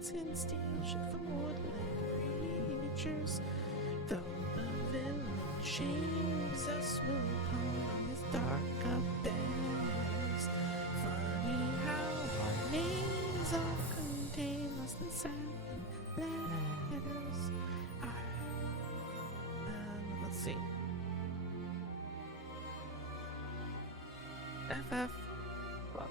its instinct from woodland creatures. Though the villain shames us, will haunt his dark upstairs. Funny how our names all contain less than 7 letters. Let's see. FF. Love.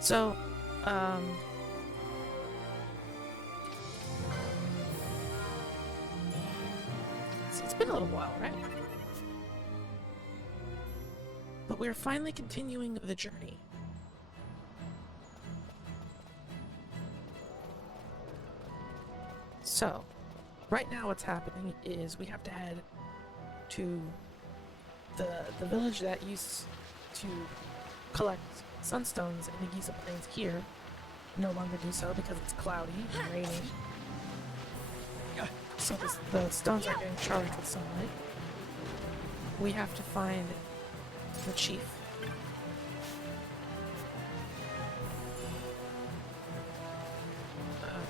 So, it's been a little while, right? But we're finally continuing the journey. So, right now what's happening is we have to head to the village that used to collect sunstones in the Giza Plains here. No longer do so because it's cloudy and raining. So the stones are getting charged with sunlight. We have to find the chief.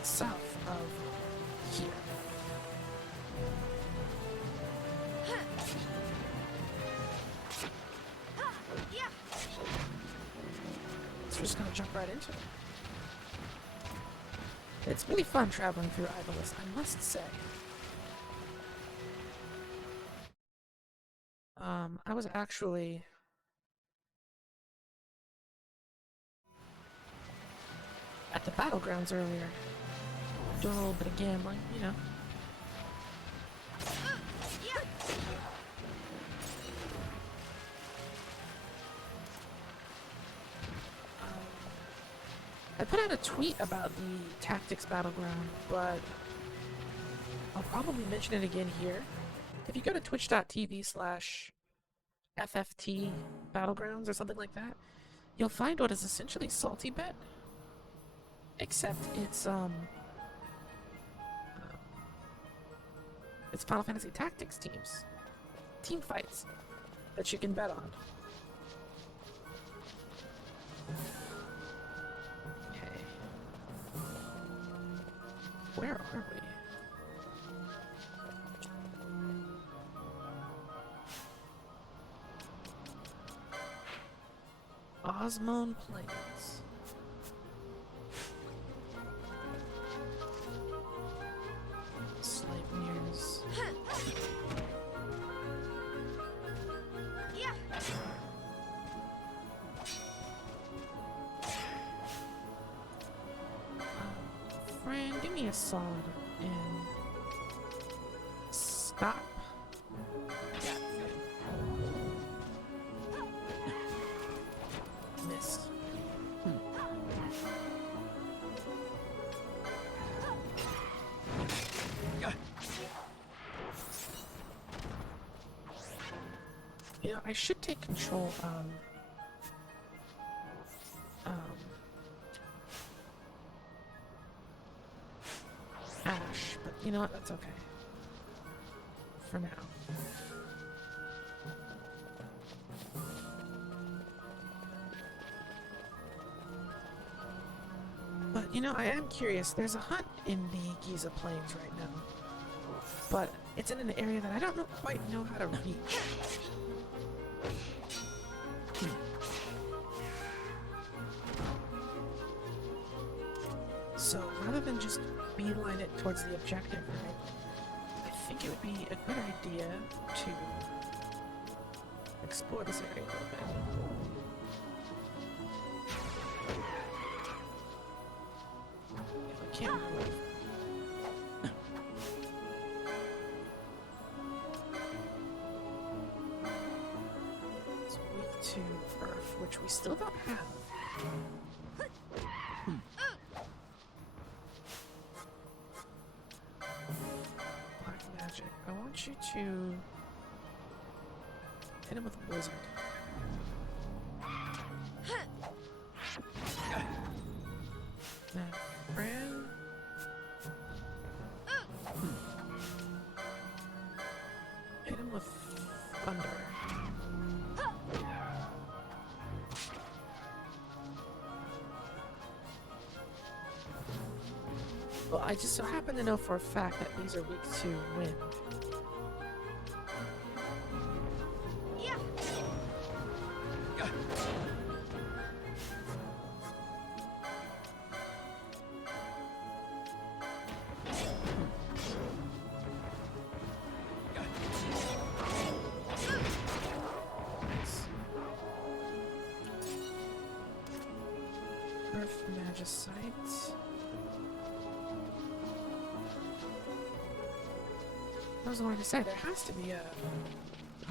South of here. So we're just gonna jump right into it. It's really fun traveling through Ivalince, I must say. I was actually at the battlegrounds earlier, doing a little bit of gambling, you know. I put out a tweet about the Tactics Battleground, but I'll probably mention it again here. If you go to twitch.tv/FFT Battlegrounds or something like that, you'll find what is essentially Salty Bet. Except it's Final Fantasy Tactics teams. Team fights that you can bet on. Okay. Where are we? Osmone Plains. Sleipnir's. Friend, give me a solid and stop. Missed. You know, I should take control of Ash, but you know what? That's okay. For now. But you know, I am curious. There's a hunt in the Giza Plains right now, but it's in an area that I don't quite know how to reach. So rather than just beeline it towards the objective, I think it would be a good idea to explore this area a little bit. I can't move. It's weak to Earth, which we still don't have. Black magic. I want you to hit him with a blizzard. Now, Fran, with thunder. Well, I just so happen to know for a fact that these are weak to wind. Earth Magicite. I was going to say, there has to be a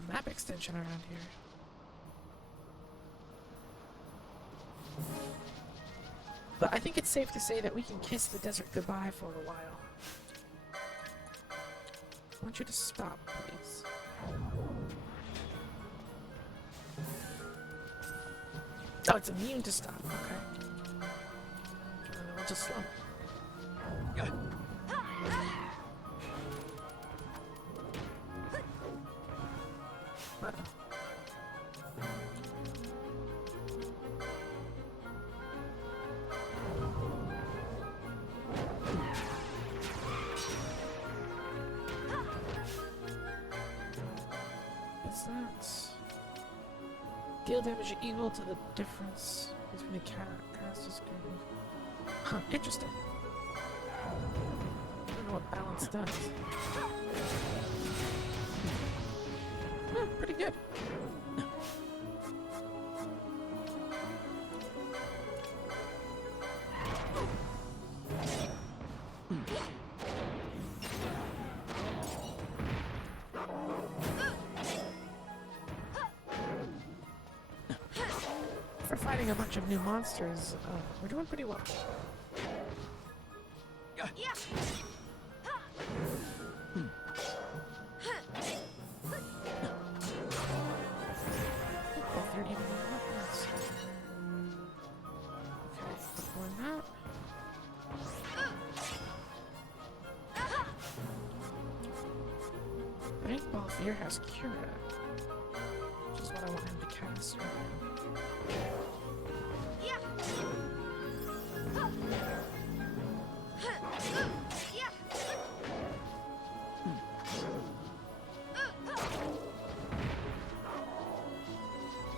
map extension around here. But I think it's safe to say that we can kiss the desert goodbye for a while. I want you to stop, please. Oh, it's immune to stop, okay. We'll just slow. Is that deal damage equal to the difference between the caster's game? Huh, interesting. I don't know what balance does. Pretty good. For fighting a bunch of new monsters, we're doing pretty well. I think Balthier has Cura, which is what I want him to cast right now.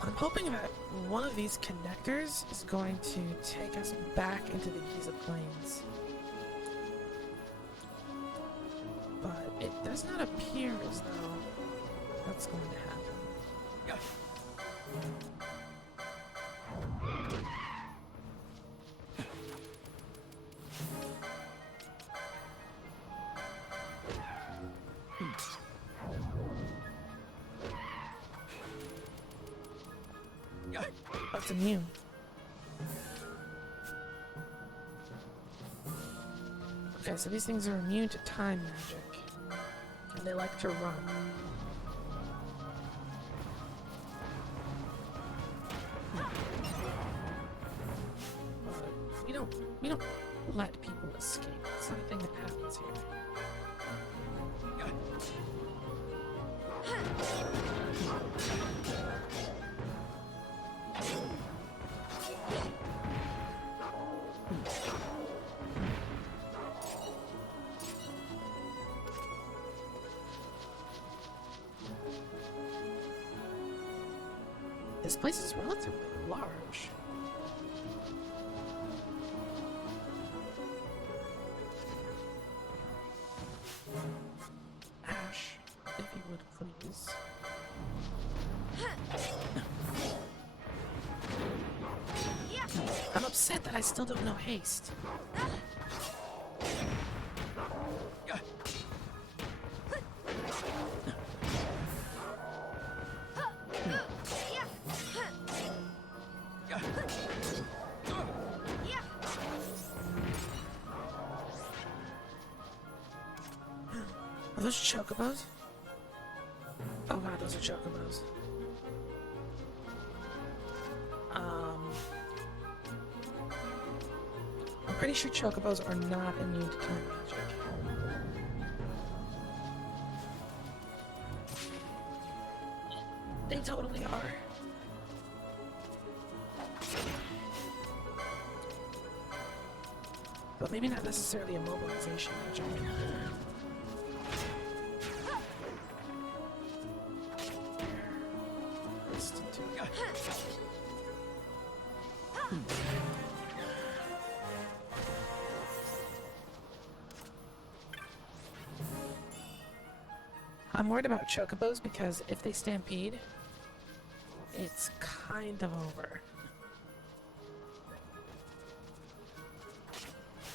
I'm hoping that one of these connectors is going to take us back into the Giza Plains. But it does not appear as though that's going to happen. That's immune. Okay, so these things are immune to time magic. And they like to run. But we don't let people escape. It's not a thing that happens here. This place is relatively large. Ash, if you would please. I'm upset that I still don't know haste. Are those chocobos? Oh god, those are chocobos. I'm pretty sure chocobos are not immune to time magic. They totally are. But maybe not necessarily a mobilization magic. I'm worried about chocobos because if they stampede, it's kind of over.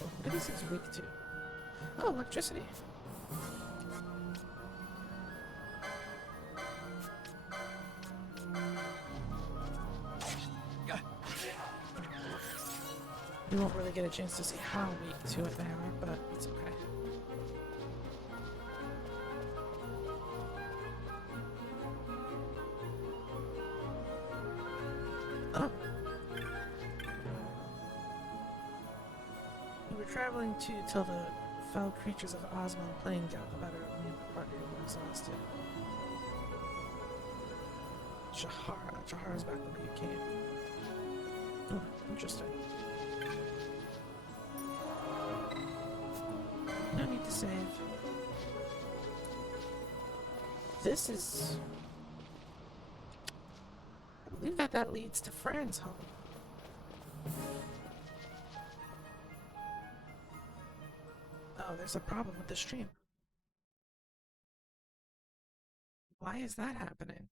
Oh, what are these things weak to? Oh, electricity. We won't really get a chance to see how weak to it they are, but it's okay. Oh. We were traveling to tell the foul creatures of Ozma playing out the better of me and my partner who were exhausted. Shahar's back the way you came. Oh, interesting. No need to save. This is... I believe that leads to Fran's home. Oh, there's a problem with the stream. Why is that happening?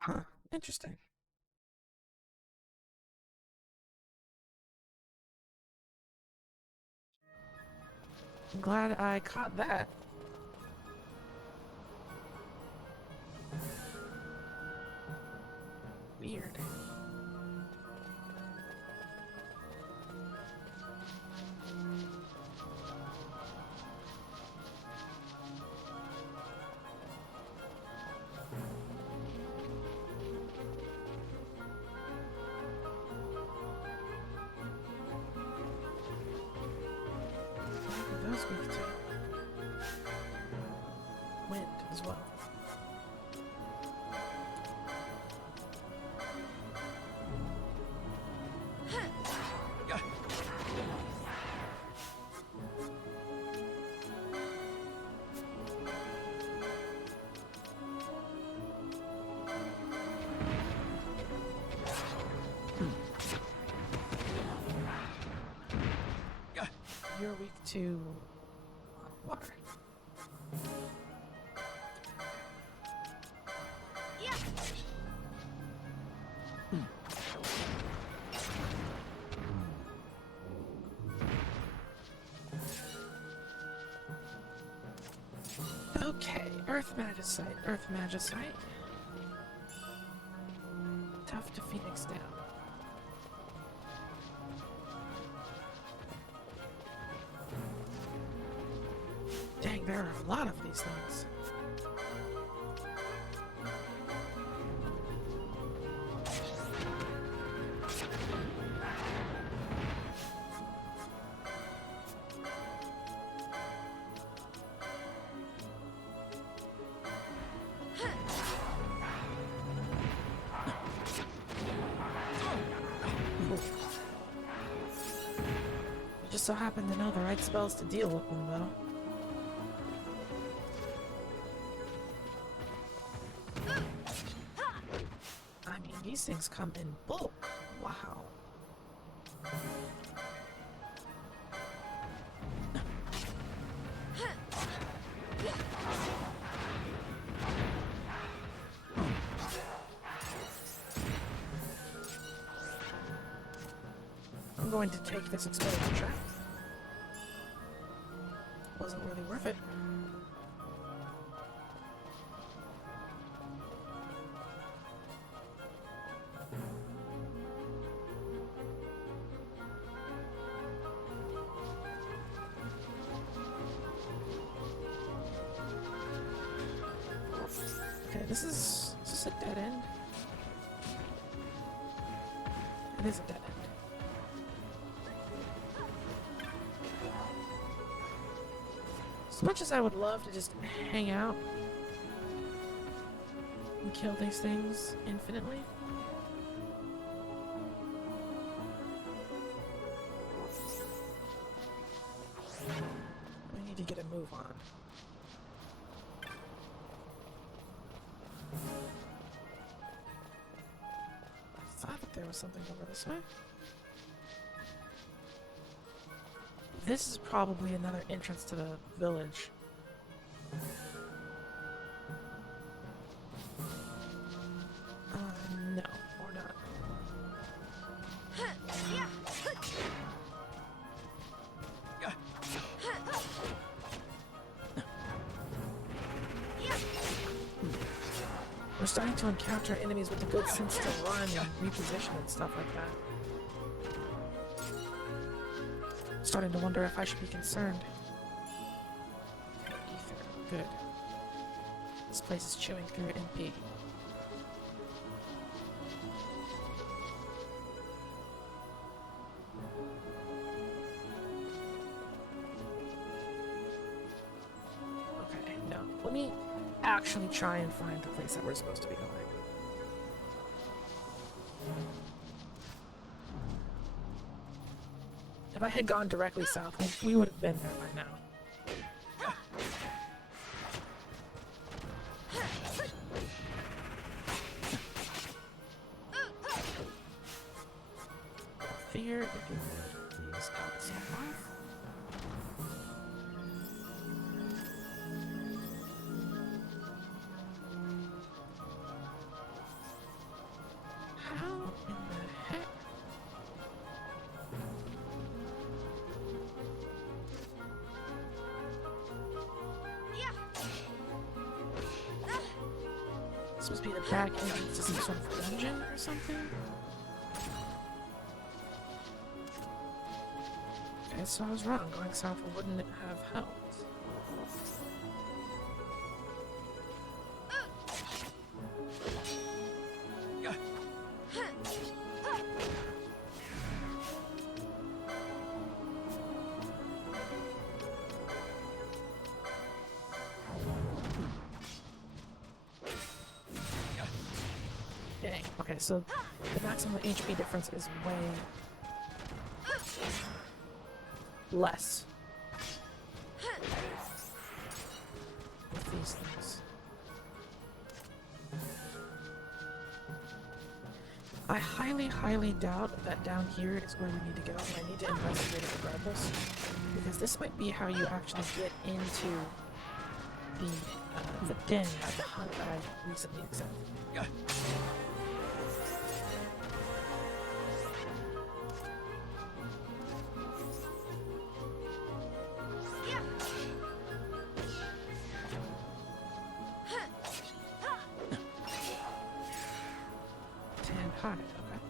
Huh, interesting. I'm glad I caught that. Weird. What are those weak to? Wind as well. You're weak to water. Yeah. Okay, Earth Magicite, Earth Magicite. Tough to Phoenix down. Dang, there are a lot of these things. You just so happen to know the right spells to deal with them, though. I mean, these things come in bulk. Wow. I'm going to take this exposure trap. Wasn't really worth it. Okay, is this a dead end? It is a dead end. As much as I would love to just hang out and kill these things infinitely, I need to get a move on. I thought that there was something over this way. This is probably another entrance to the village. No, or not. We're starting to encounter enemies with a good sense to run and reposition and stuff like that. Starting to wonder if I should be concerned. Okay, ether. Good. This place is chewing through MP. Okay, no. Let me actually try and find the place that we're supposed to be going. If I had gone directly south, we would have been there by now. Fear if you would these outside. How in the heck? This must be the back entrance to some sort of dungeon or something? Okay, so I was wrong. Going south wouldn't have helped. Dang. Okay, so the maximum HP difference is way less with these things. I highly doubt that down here is where we need to go, and I need to investigate it regardless, because this might be how you actually get into the den at the hunt that I recently accepted. 10 high, okay.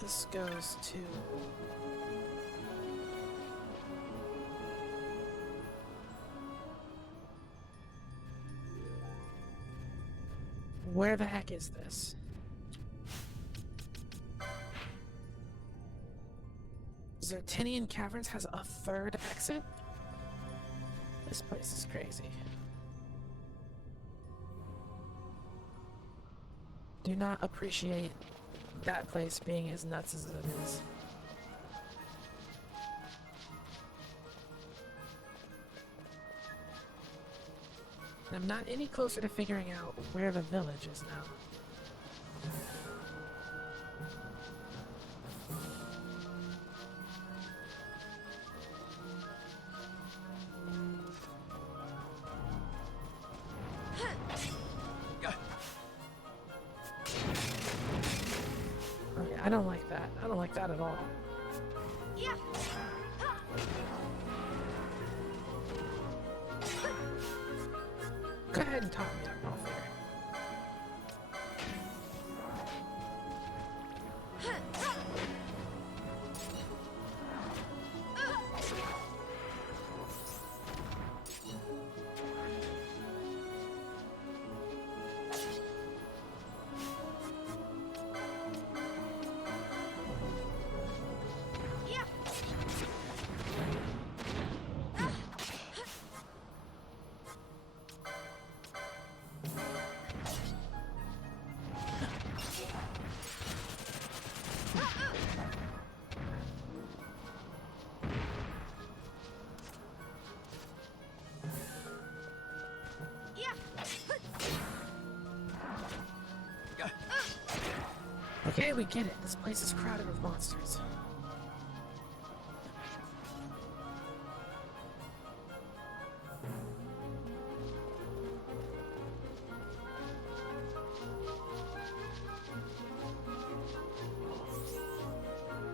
This goes to... Where the heck is this? Zertinian Caverns has a third exit? This place is crazy. Do not appreciate that place being as nuts as it is. And I'm not any closer to figuring out where the village is now. Okay, I don't like that. I don't like that at all. Go ahead and top me up off there. Okay, we get it. This place is crowded with monsters.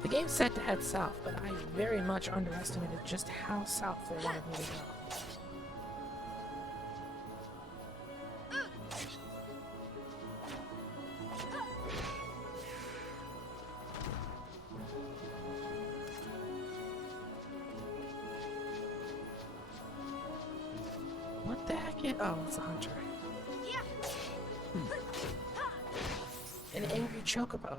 The game said to head south, but I very much underestimated just how south they wanted me to go. What the heck is— oh, it's a hunter. An angry chocobo.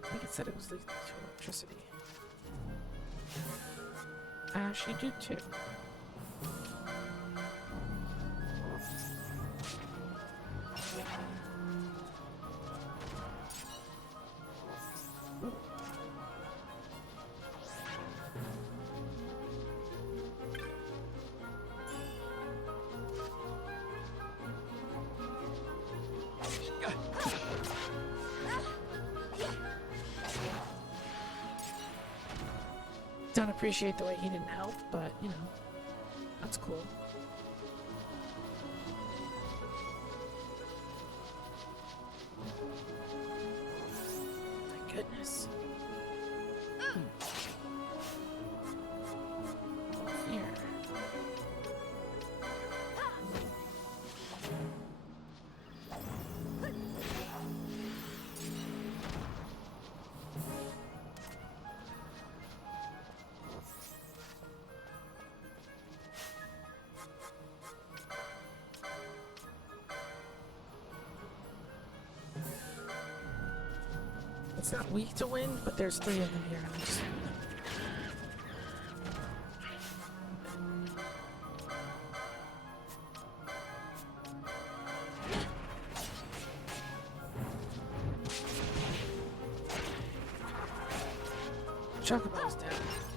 I think it said it was leading to electricity. She do too. Don't appreciate the way he didn't help, but you know, that's cool. My goodness. Here. It's not weak to wind, but there's 3 of them here. Chocobo's dead.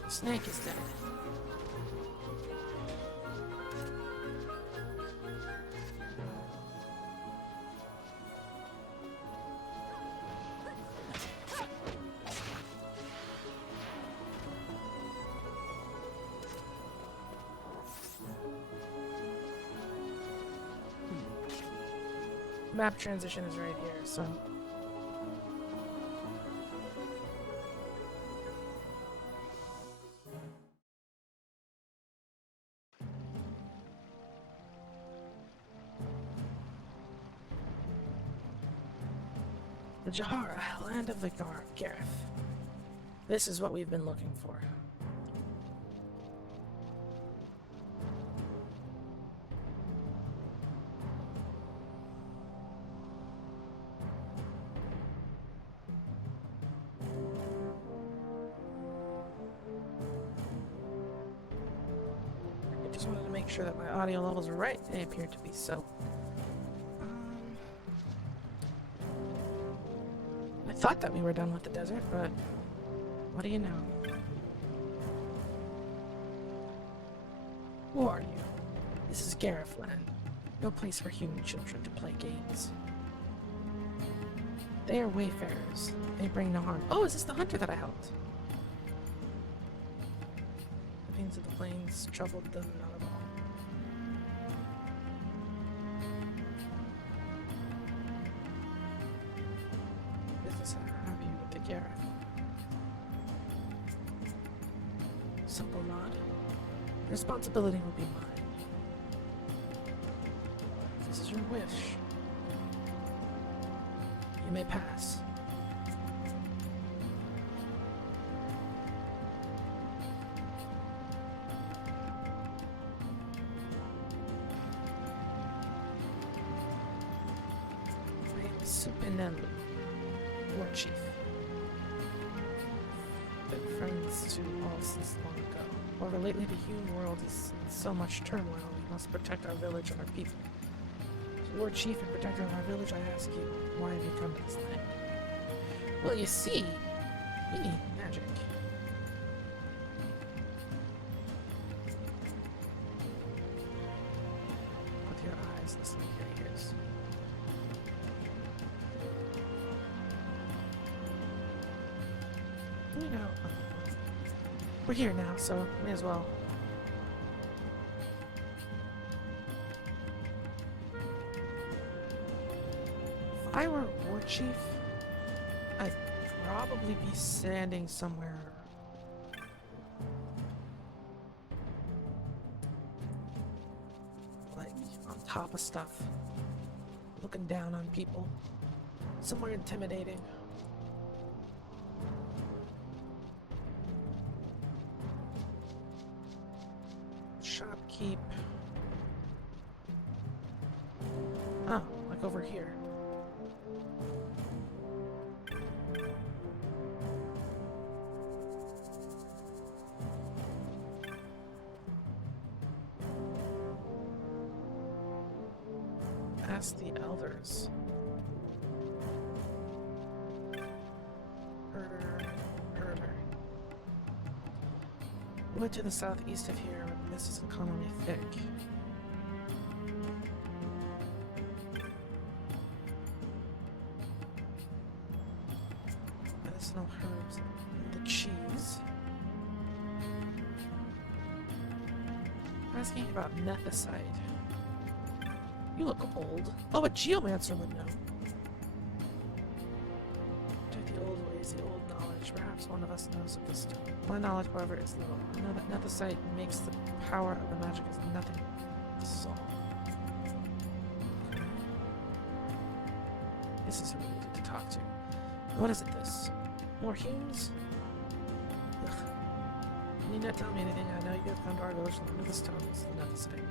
Snake is dead. Map transition is right here, so. The Jahara, land of the Gareth. This is what we've been looking for. I just wanted to make sure that my audio levels were right. They appear to be so. I thought that we were done with the desert, but what do you know? Who are you? This is Gareth land. No place for human children to play games. They are wayfarers. They bring no harm. Oh, is this the hunter that I helped? The pains of the plains troubled them not at all. Business have you with the Gareth? Simple nod. Responsibility will be mine. This is your wish. You may pass. I am Supinelu, War Chief. Been friends to all since long ago. However, lately the human world is in so much turmoil, we must protect our village and our people. Lord Chief and Protector of our village, I ask you, why have you come to this land? Well, you see, we need magic You know, we're here now, so may as well. If I were war chief, I'd probably be standing somewhere. Like, on top of stuff. Looking down on people. Somewhere intimidating. Shopkeep. Oh, like over here. Ask the elders. Herder. Wood to the southeast of here, this is uncommonly thick. Medicinal herbs and the cheese. Asking about nethicide. You look old. Oh, a geomancer would know. Take the old ways, the old knowledge. Perhaps one of us knows of this. My knowledge, however, is little. I know that nethicite makes the power of the magic as nothing. So. This is who we needed to talk to. What is it, this? More Humes? Ugh. You need not tell me anything. I know you have found our village under the stones, the nethicite.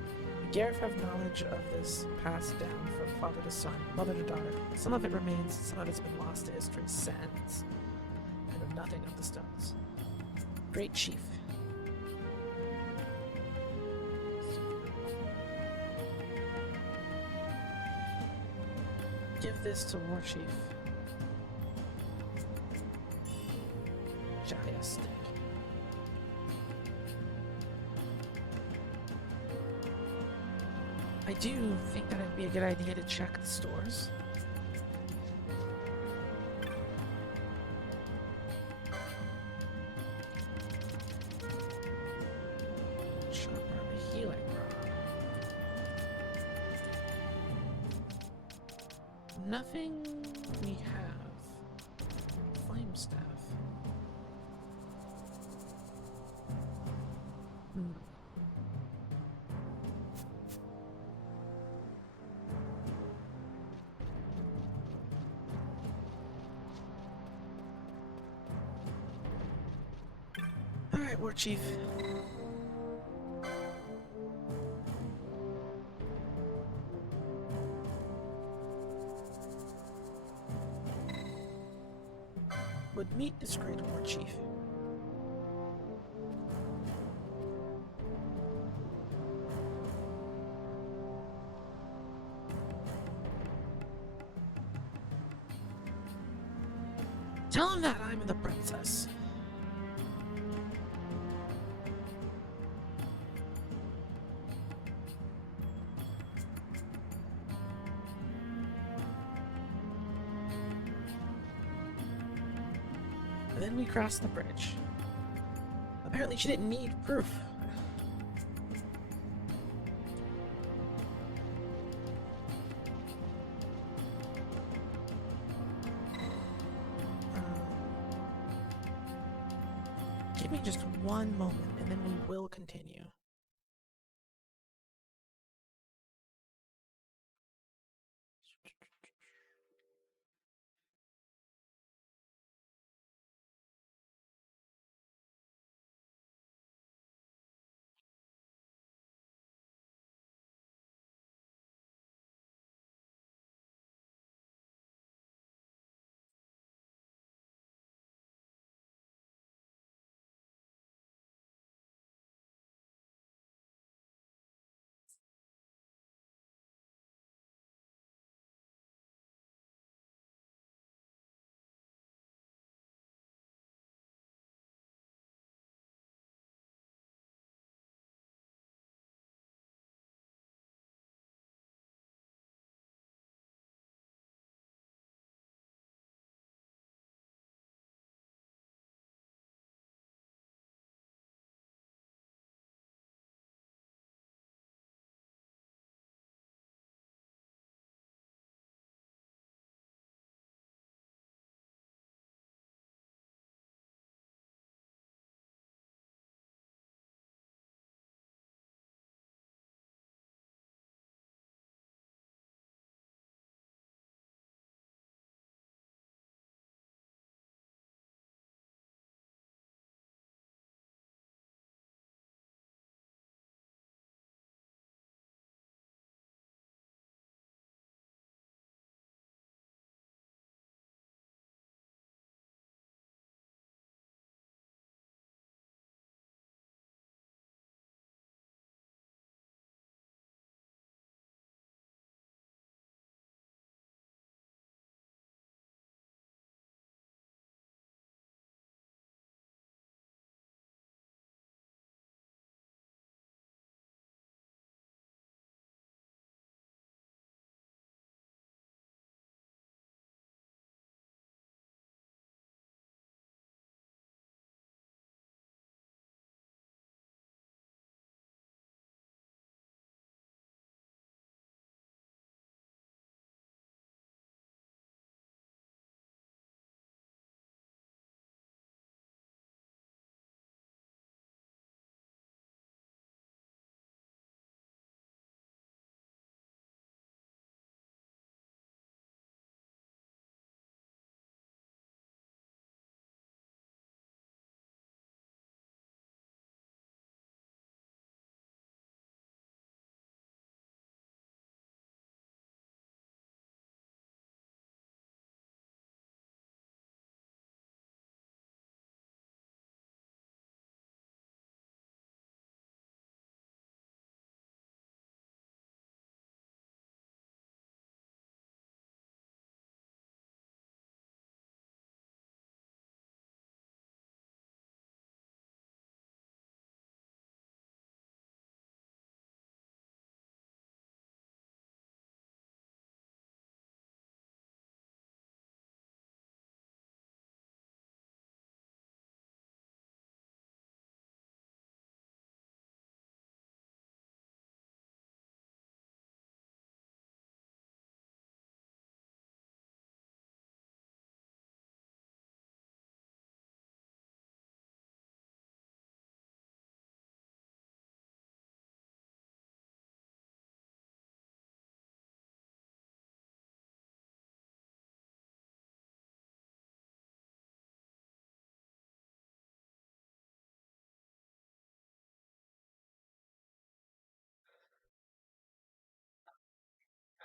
Gareth have knowledge of this passed down from father to son, mother to daughter. Some of it remains, some of it has been lost to history's sands. I know nothing of the stones. Great chief. Give this to war chief. Jaya stick. I do think that it'd be a good idea to check the stores. Shop around the healing rod. Nothing we have. Flame staff. Alright, War Chief. Would meet this great War Chief. Tell him that I'm the princess. And then we crossed the bridge. Apparently she didn't need proof. Give me just one moment and then we will continue.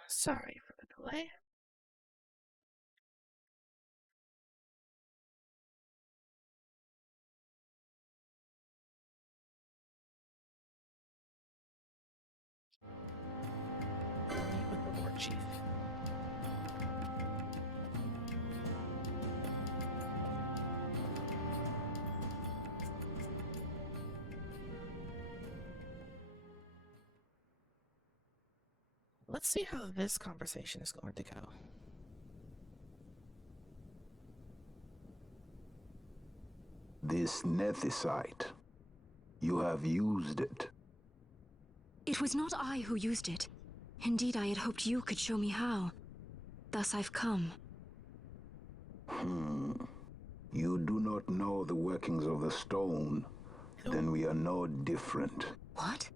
Sorry for the delay. Meet with the war chief. Let's see how this conversation is going to go. This nethicite. You have used it. It was not I who used it. Indeed, I had hoped you could show me how. Thus I've come. You do not know the workings of the stone. Then we are no different. What?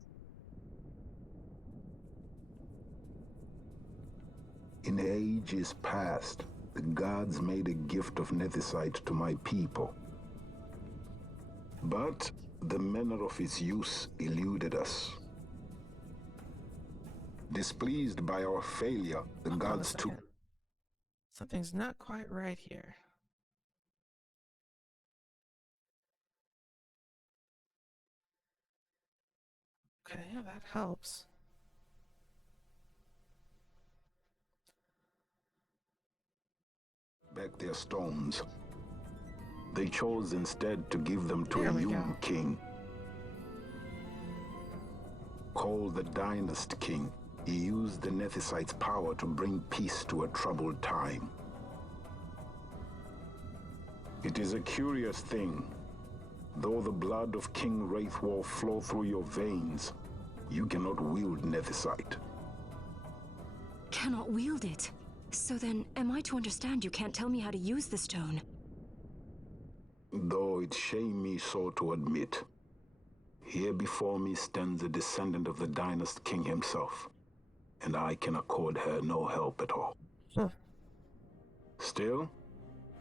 In ages past, the gods made a gift of nethicite to my people. But the manner of its use eluded us. Displeased by our failure, the gods took... Something's not quite right here. Okay, yeah, that helps. Back their stones. They chose instead to give them to a young king. Called the Dynast King, he used the nethicite's power to bring peace to a troubled time. It is a curious thing. Though the blood of King Wraithwolf flow through your veins, you cannot wield nethicite. Cannot wield it? So then, am I to understand you can't tell me how to use the stone? Though it shame me so to admit, here before me stands a descendant of the Dynast King himself, and I can accord her no help at all. Still,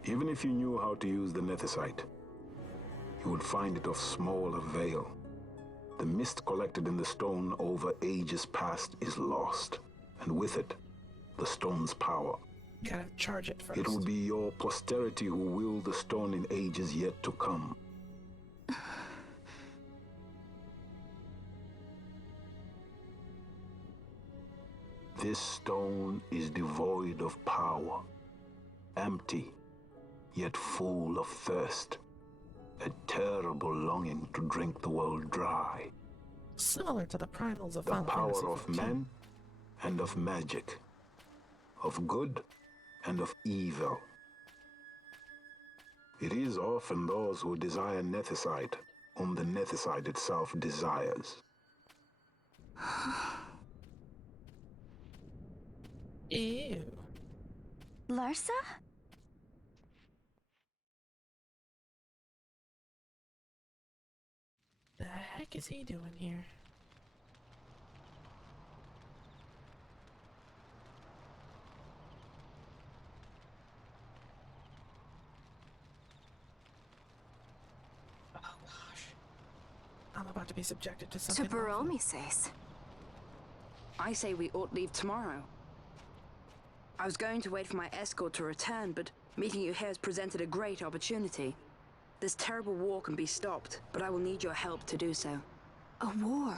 even if you knew how to use the nethicite, you would find it of small avail. The mist collected in the stone over ages past is lost, and with it, the stone's power. Gotta charge it first. It will be your posterity who wield the stone in ages yet to come. This stone is devoid of power, empty, yet full of thirst. A terrible longing to drink the world dry. Similar to the primals of the Final Fantasy power of 15. men and of magic, of good and of evil. It is often those who desire nethicite whom the nethicite itself desires. Ew. Larsa? The heck is he doing here? Oh gosh. I'm about to be subjected to something. To Baromi says. I say we ought leave tomorrow. I was going to wait for my escort to return, but meeting you here has presented a great opportunity. This terrible war can be stopped, but I will need your help to do so. A war?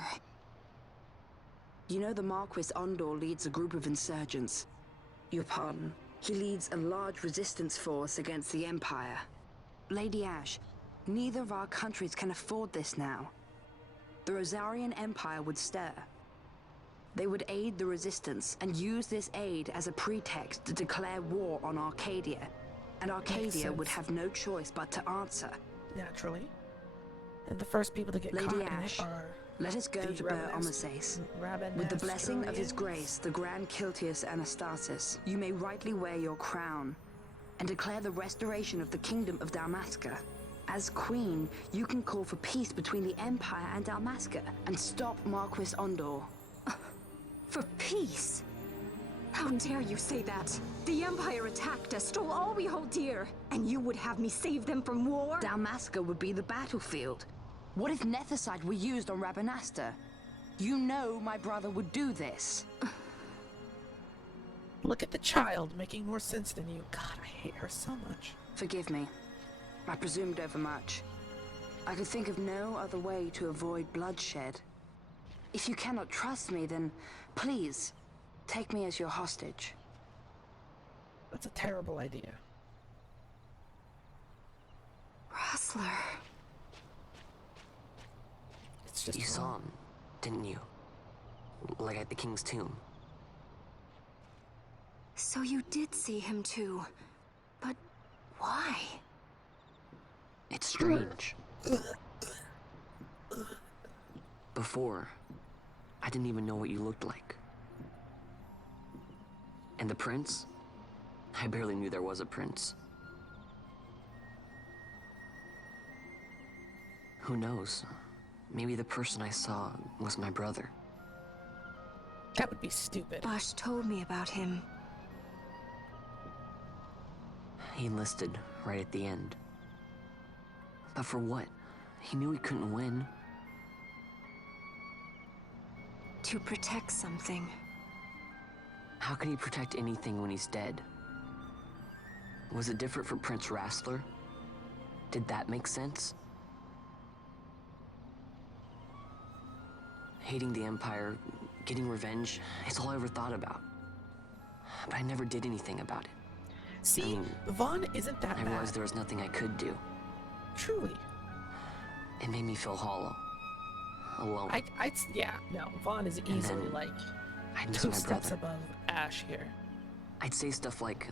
You know the Marquis Ondor leads a group of insurgents. Your pardon. He leads a large resistance force against the Empire. Lady Ash, neither of our countries can afford this now. The Rosarian Empire would stir. They would aid the resistance and use this aid as a pretext to declare war on Arcadia. And Arcadia would have no choice but to answer. Naturally. And the first people to get Lady caught Ash, in it are let us go to Ber Omases. With the blessing of his grace, the Grand Kiltius Anastasis, you may rightly wear your crown and declare the restoration of the Kingdom of Dalmasca. As Queen, you can call for peace between the Empire and Dalmasca and stop Marquis Ondor. For peace? How dare you say that? The Empire attacked us, stole all we hold dear, and you would have me save them from war? Dalmasca would be the battlefield. What if nethicite were used on Rabanasta? You know my brother would do this. Look at the child making more sense than you. God, I hate her so much. Forgive me. I presumed overmuch. I could think of no other way to avoid bloodshed. If you cannot trust me, then please, take me as your hostage. That's a terrible idea. Rustler. It's just You saw him, didn't you? Like at the king's tomb. So you did see him too. But why? It's strange. Before, I didn't even know what you looked like. And the prince? I barely knew there was a prince. Who knows? Maybe the person I saw was my brother. That would be stupid. Bosch told me about him. He enlisted right at the end. But for what? He knew he couldn't win. To protect something. How can he protect anything when he's dead? Was it different for Prince Rastler? Did that make sense? Hating the Empire, getting revenge, it's all I ever thought about. But I never did anything about it. See, Vaughn isn't that I bad. realized there was nothing I could do. Truly. It made me feel hollow. Alone. Yeah, no, Vaughn is easily then like I'd miss 2 my steps brother. above Ash here. I'd say stuff like,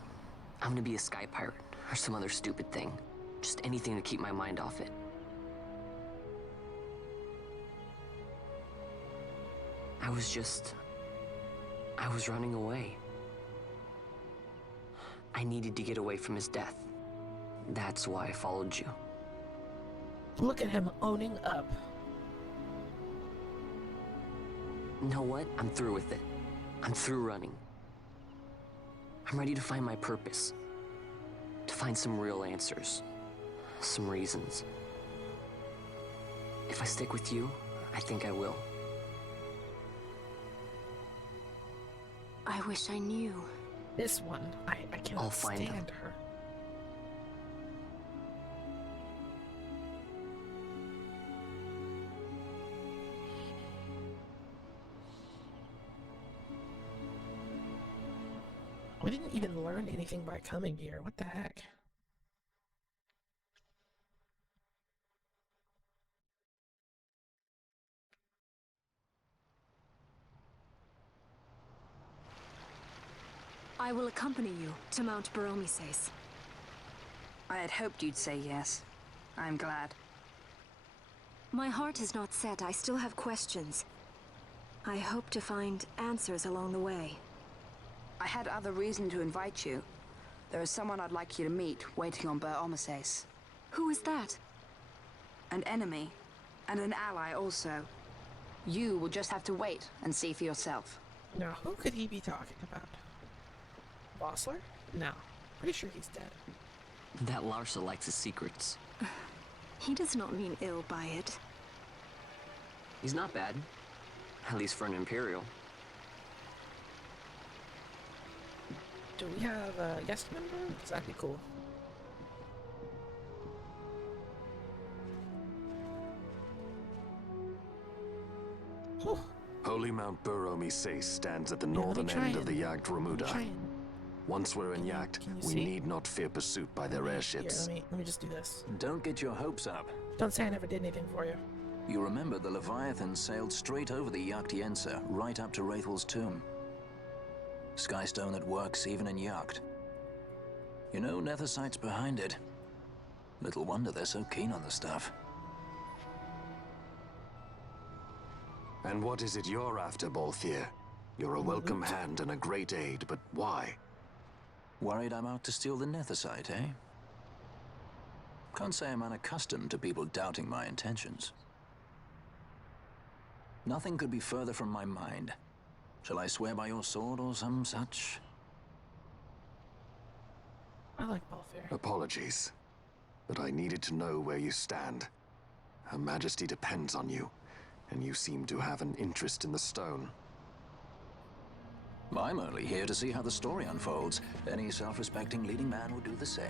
I'm gonna be a sky pirate, or some other stupid thing. Just anything to keep my mind off it. I was running away. I needed to get away from his death. That's why I followed you. Look at him owning up. You know what? I'm through with it. I'm through running. I'm ready to find my purpose. To find some real answers. Some reasons. If I stick with you, I think I will. I wish I knew. This one, I cannot I'll find stand him. her. We didn't even learn anything by coming here. What the heck? I will accompany you to Mount Baromises. I had hoped you'd say yes. I'm glad. My heart is not set. I still have questions. I hope to find answers along the way. I had other reason to invite you. There is someone I'd like you to meet, waiting on Baromises. Who is that? An enemy, and an ally also. You will just have to wait and see for yourself. Now, who could he be talking about? Bossler? No. Pretty sure he's dead. That Larsa likes his secrets. He does not mean ill by it. He's not bad. At least for an Imperial. Do we have a guest member? Because that'd be cool. Whew. Holy Mount Baromises stands at the Yeah, let me northern try end of the and- Yacht let me Remuda. try and- Once we're in Yacht, can you we see? need not fear pursuit by their Here, airships. let me just do this. Don't get your hopes up. Don't say I never did anything for you. You remember the Leviathan sailed straight over the Yachtiense, right up to Wraithel's tomb. Skystone that works even in Yacht. You know, Nethersight's behind it. Little wonder they're so keen on the stuff. And what is it you're after, Balthier? You're a welcome hand and a great aid, but why? Worried I'm out to steal the Nethersight, eh? Can't say I'm unaccustomed to people doubting my intentions. Nothing could be further from my mind. Shall I swear by your sword or some such? I like Balfair. Apologies, but I needed to know where you stand. Her Majesty depends on you, and you seem to have an interest in the stone. I'm only here to see how the story unfolds. Any self-respecting leading man would do the same.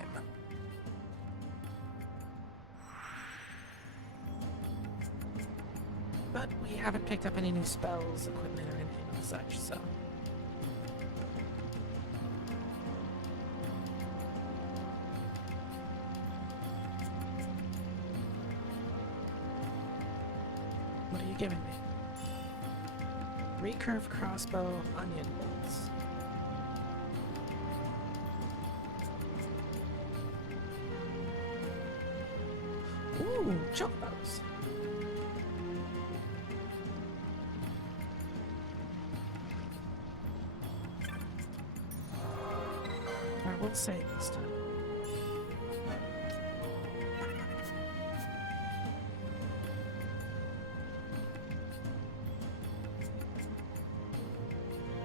But we haven't picked up any new spells, equipment, or anything of such, so... What are you giving me? Recurve crossbow, onion bolts. Ooh, choke bows. I will save this time.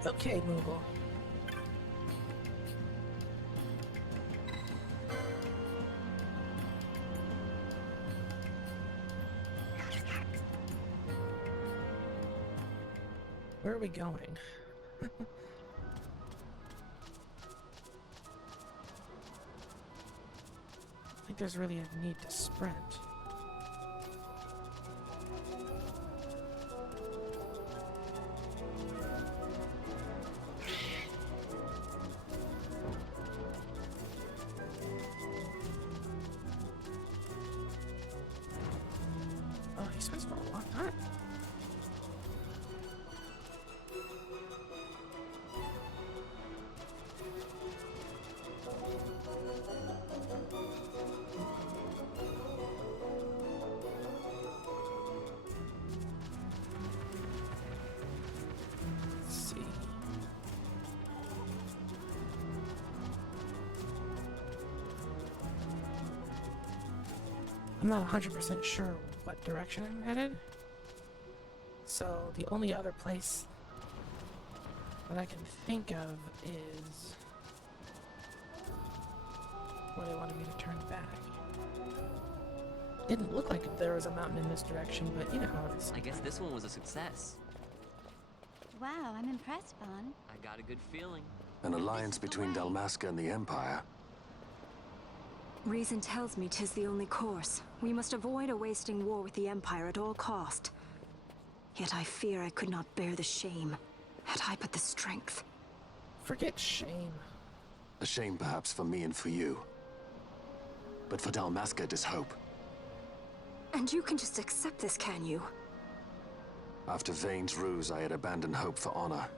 Okay, Moogle. Where are we going? I think there's really a need to sprint. Oh, he spends for a long time. Let's see. I'm not 100% sure what direction I'm headed. So the only other place that I can think of is where they wanted me to turn back. Didn't look like there was a mountain in this direction, but you know how it is. I guess this one was a success. Wow, I'm impressed, Vaughn. I got a good feeling. An alliance between Dalmasca and the Empire. Reason tells me 'tis the only course. We must avoid a wasting war with the Empire at all cost. Yet I fear I could not bear the shame, had I but the strength. Forget shame. A shame perhaps for me and for you. But for Dalmasca it is hope. And you can just accept this, can you? After Vane's ruse, I had abandoned hope for honor.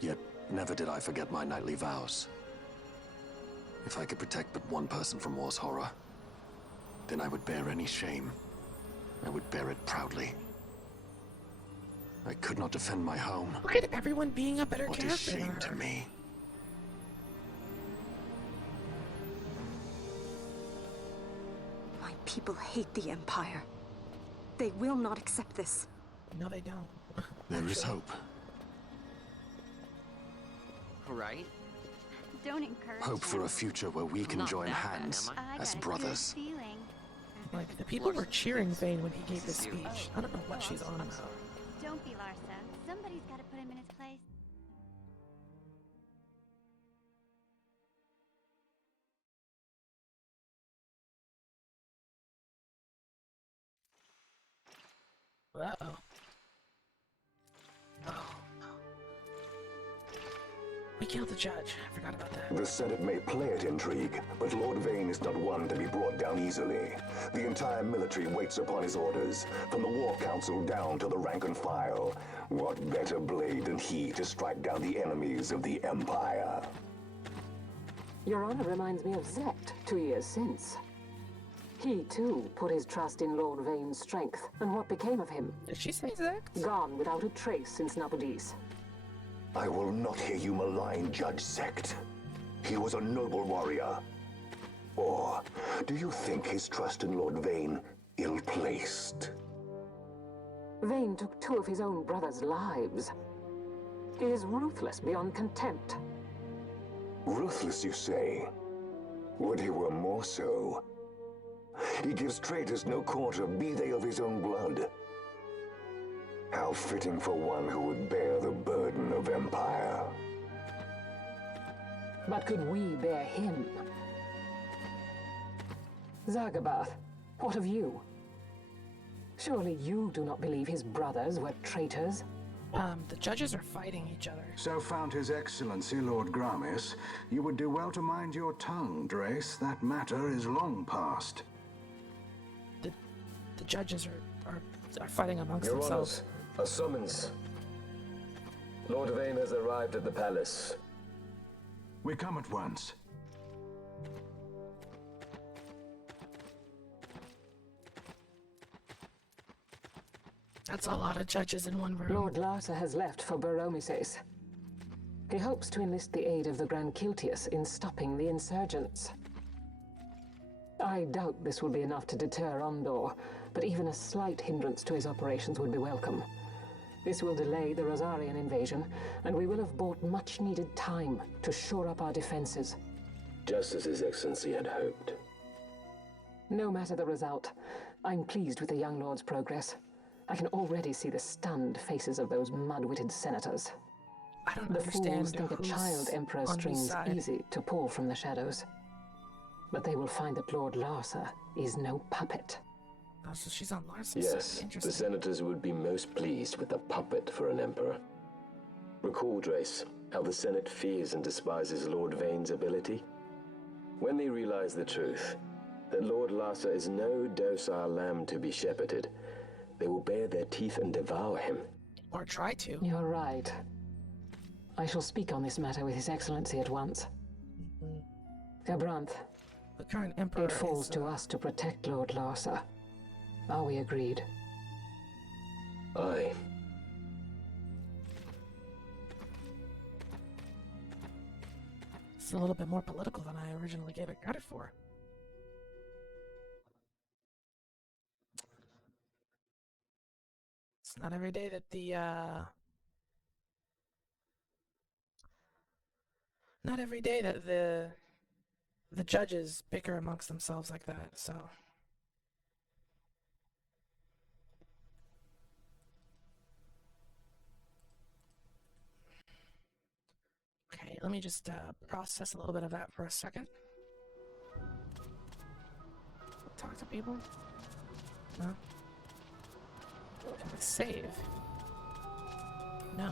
Yet, never did I forget my knightly vows. If I could protect but one person from war's horror, then I would bear any shame. I would bear it proudly. I could not defend my home. Look at everyone being a better What character is than shame her. to me? My people hate the Empire. They will not accept this. No, they don't. There is hope. Right? Don't encourage Hope for a future where we can Not join that bad, hands am I as got a brothers. good feeling. Like, the people were cheering Vane when he gave this speech. I don't know what she's on about. Don't be Larsa. Somebody's got to put him in his place. Uh-oh. Oh, no. We killed the judge. I forgot about that. The Senate may play at intrigue, but Lord Vane is not one to be brought down easily. The entire military waits upon his orders, from the War Council down to the rank and file. What better blade than he to strike down the enemies of the Empire? Your honor reminds me of Zect 2 years since. He, too, put his trust in Lord Vane's strength, and what became of him? Did she say that? Gone without a trace since Nabudis. I will not hear you malign Judge Sect. He was a noble warrior. Or do you think his trust in Lord Vane ill-placed? Vane took 2 of his own brothers' lives. He is ruthless beyond contempt. Ruthless, you say? Would he were more so. He gives traitors no quarter, be they of his own blood. How fitting for one who would bear the burden of empire. But could we bear him? Zagabath, what of you? Surely you do not believe his brothers were traitors? The judges are fighting each other. So found His Excellency Lord Gramis, you would do well to mind your tongue, Drace. That matter is long past. The judges are fighting amongst Your themselves. Honors, a summons. Lord Vane has arrived at the palace. We come at once. That's a lot of judges in one room. Lord Larsa has left for Baromises. He hopes to enlist the aid of the Grand Kiltius in stopping the insurgents. I doubt this will be enough to deter Ondor, but even a slight hindrance to his operations would be welcome. This will delay the Rosarian invasion, and we will have bought much-needed time to shore up our defenses. Just as His Excellency had hoped. No matter the result, I'm pleased with the young lord's progress. I can already see the stunned faces of those mud-witted senators. I don't The understand fools think a who's child emperor's on whose strings side. easy to pull from the shadows. But they will find that Lord Larsa is no puppet. Oh, so she's on Larsa's Yes, side. the Interesting. senators would be most pleased with a puppet for an emperor. Recall, Drace, how the Senate fears and despises Lord Vane's ability. When they realize the truth, that Lord Larsa is no docile lamb to be shepherded, they will bare their teeth and devour him. Or try to. You're right. I shall speak on this matter with His Excellency at once. Gabranth, The current emperor it falls is, to us to protect Lord Larsa. Are we agreed? Aye. It's a little bit more political than I originally gave it credit for. It's not every day that the judges bicker amongst themselves like that, so. Okay, let me just process a little bit of that for a second. Talk to people? No? Can I save? No.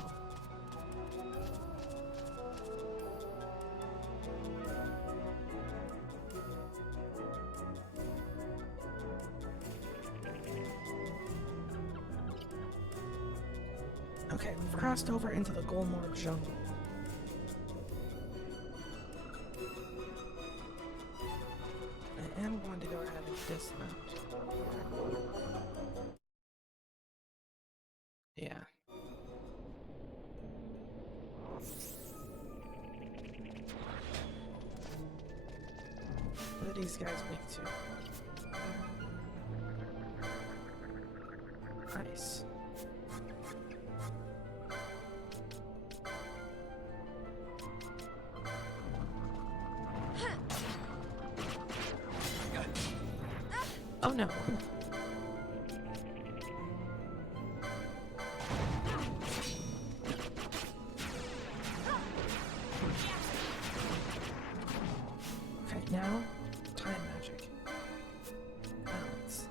Okay, we've crossed over into the Golmore jungle. I am going to go ahead and dismount. Yeah. What are these guys weak to? Nice. Oh no. Okay, now time magic. Balance.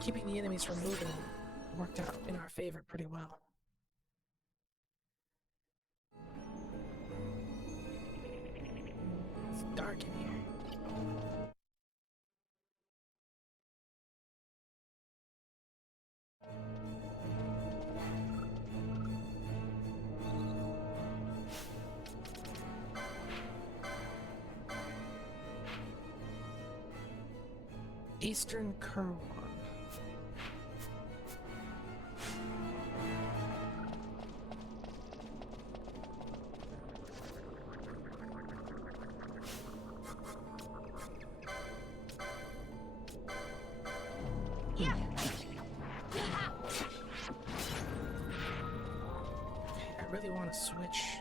Keeping the enemies from moving worked out in our favor pretty well. It's dark in here. Eastern Kerwan. really want to switch.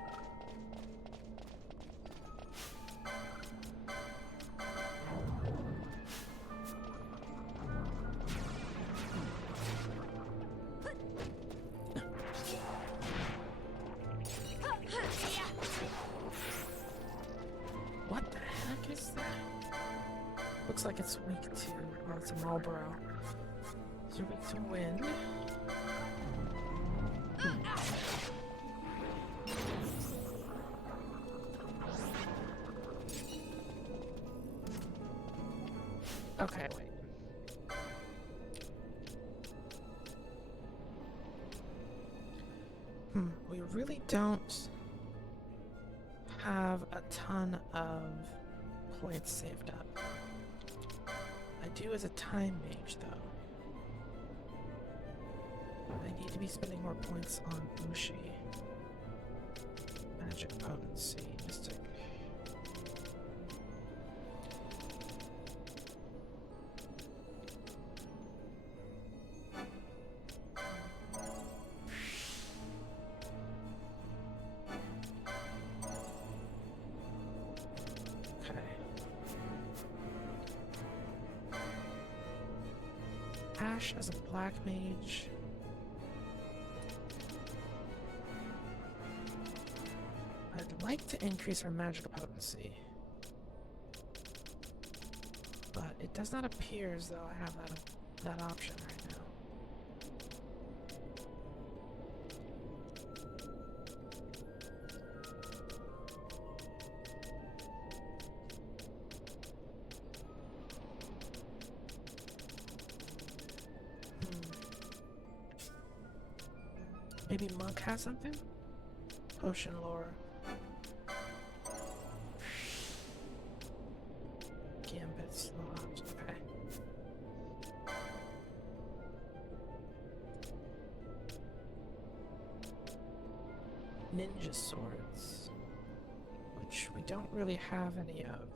What the heck is that? Looks like it's weak to, well, it's a Marlboro. Is it weak to wind? Okay, wait. We really don't have a ton of points saved up. I do as a time mage, though. I need to be spending more points on Bushi. Magic potency, mystic. Ash as a black mage. I'd like to increase her magic potency, but it does not appear as though I have that option right now. Maybe Monk has something? Potion lore. Gambit slot, okay. Ninja swords, which we don't really have any of.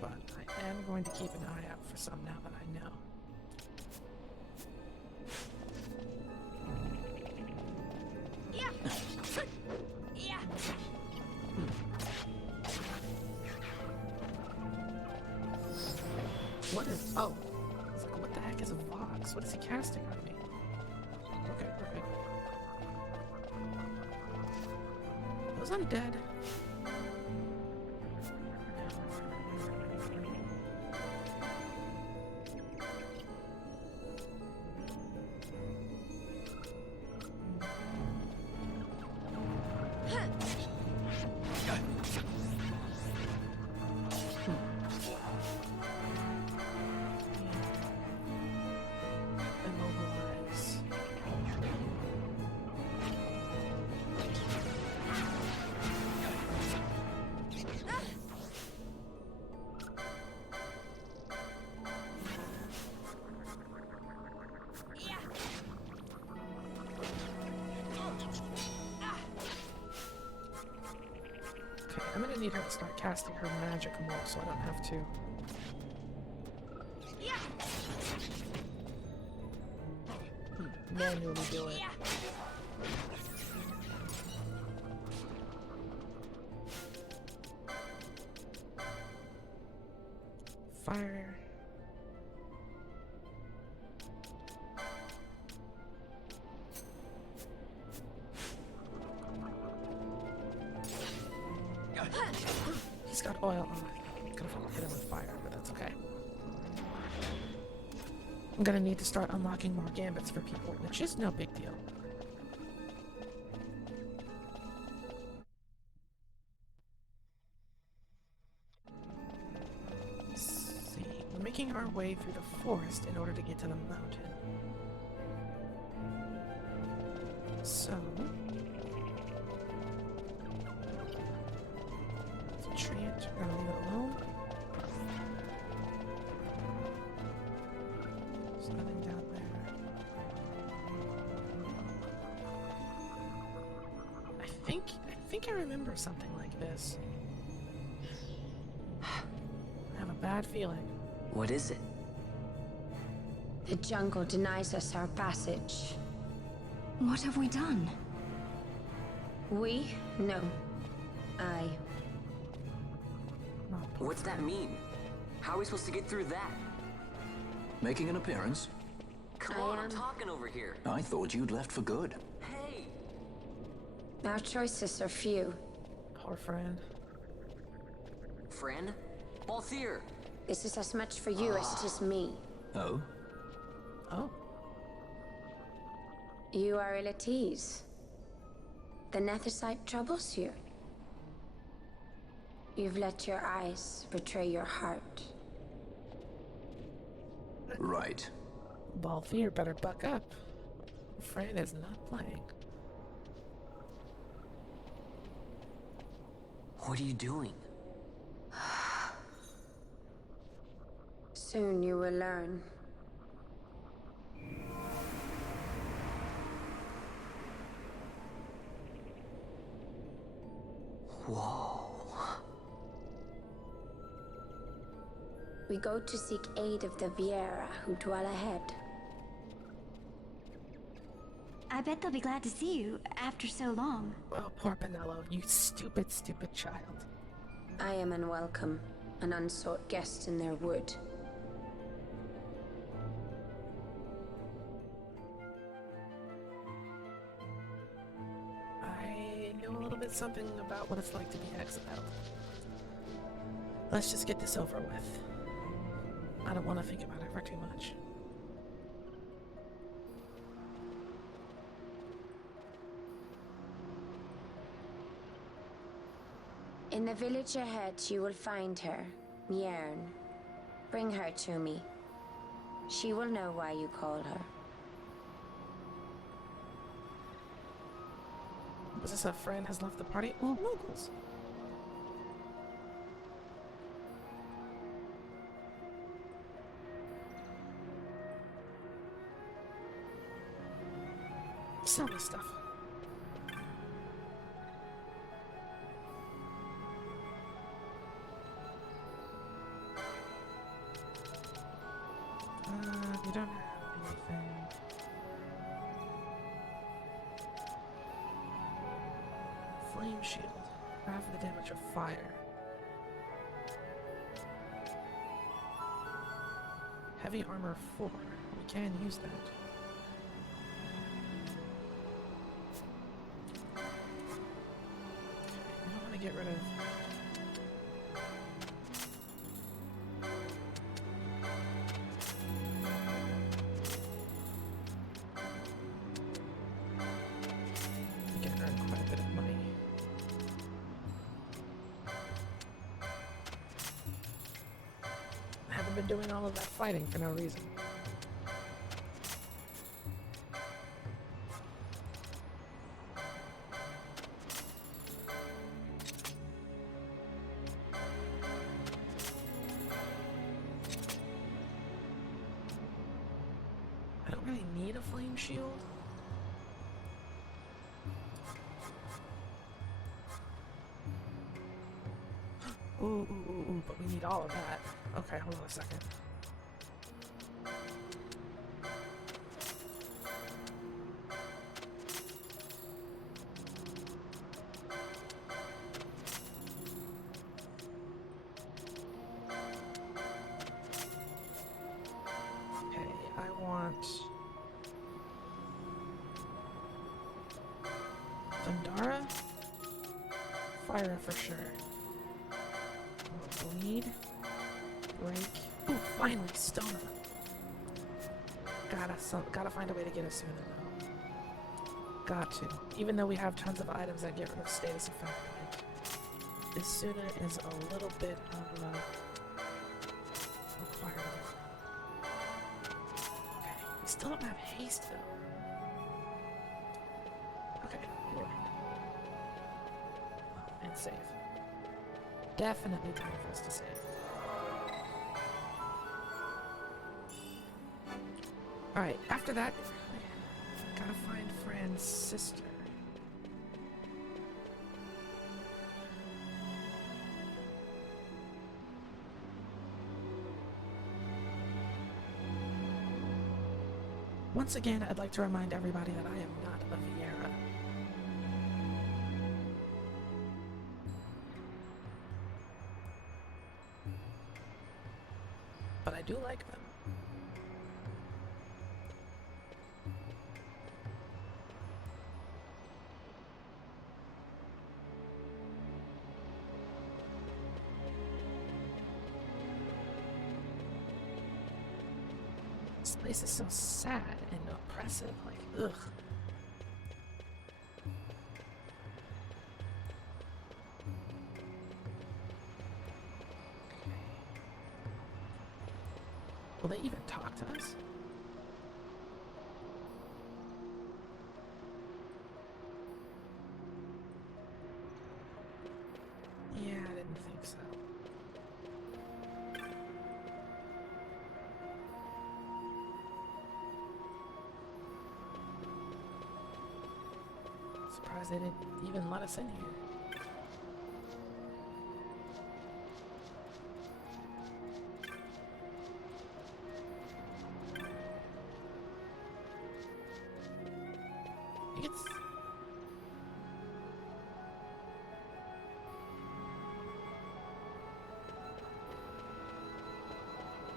But I am going to keep an eye out for some now that I know. What is... Oh. I was like, what the heck is a Vox? What is he casting on me? Okay, perfect. Was undead? I'm gonna need her to start casting her magic more so I don't have to. Manually do it. Fire. He's got oil on it. Could have hit him with fire, but that's okay. I'm gonna need to start unlocking more gambits for people, which is no big deal. Let's see. We're making our way through the forest in order to get to the mountain. So... Treant, we're gonna leave it alone. There's nothing down there. I think I remember something like this. I have a bad feeling. What is it? The jungle denies us our passage. What have we done? We? No. I. What's that mean? How are we supposed to get through that? Making an appearance? Come on, I'm talking over here. I thought you'd left for good. Hey! Our choices are few. Poor friend. Friend? Balthier! This is as much for you as it is me. Oh? Oh. You are ill at ease. The Nethicite troubles you. You've let your eyes betray your heart. Right. Balthier better buck up. Fran is not playing. What are you doing? Soon you will learn. Whoa. We go to seek aid of the Viera who dwell ahead. I bet they'll be glad to see you after so long. Oh, poor Penelo, you stupid, stupid child. I am unwelcome, an unsought guest in their wood. I know a little bit something about what it's like to be exiled. Let's just get this over with. I don't want to think about it for too much. In the village ahead, you will find her, Nyearn. Bring her to me. She will know why you call her. Was this a friend has left the party? Oh, locals. Sell me stuff. You don't have anything. Flame shield. Half the damage of fire. Heavy armor 4. We can use that. I want to get rid of. We can earn quite a bit of money. I haven't been doing all of that fighting for no reason. I don't really need a flame shield. Ooh, but we need all of that. Okay, hold on a second. Okay, I want Thundara? Fire for sure. Bleed. Break. Ooh, finally, Stona. Gotta find a way to get it sooner though. Got to. Even though we have tons of items that get rid of status effect, like, this sooner is a little bit of a requirement. Okay, we still don't have haste though. Okay, you're right. And save. Definitely time for us to save. Alright, after that, gotta find Fran's sister. Once again, I'd like to remind everybody that I am not a Viera. But I do like them. This place is so sad and oppressive, like, ugh. Will they even talk to us? Yeah, I didn't think so. Surprised they didn't even let us in here. It's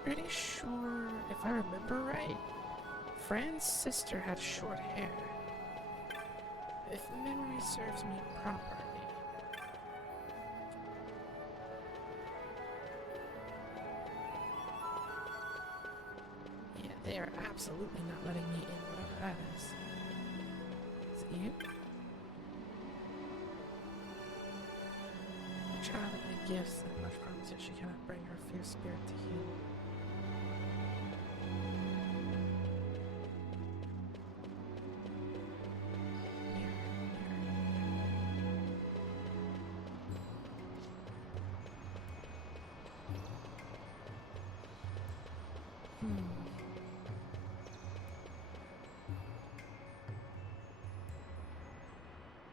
pretty sure, if I remember right, Fran's sister had short hair. If memory serves me properly. Yeah, they are absolutely not letting me in, whatever that is. Is it you? A child of my gifts and much promise, yet she cannot bring her fierce spirit to heal.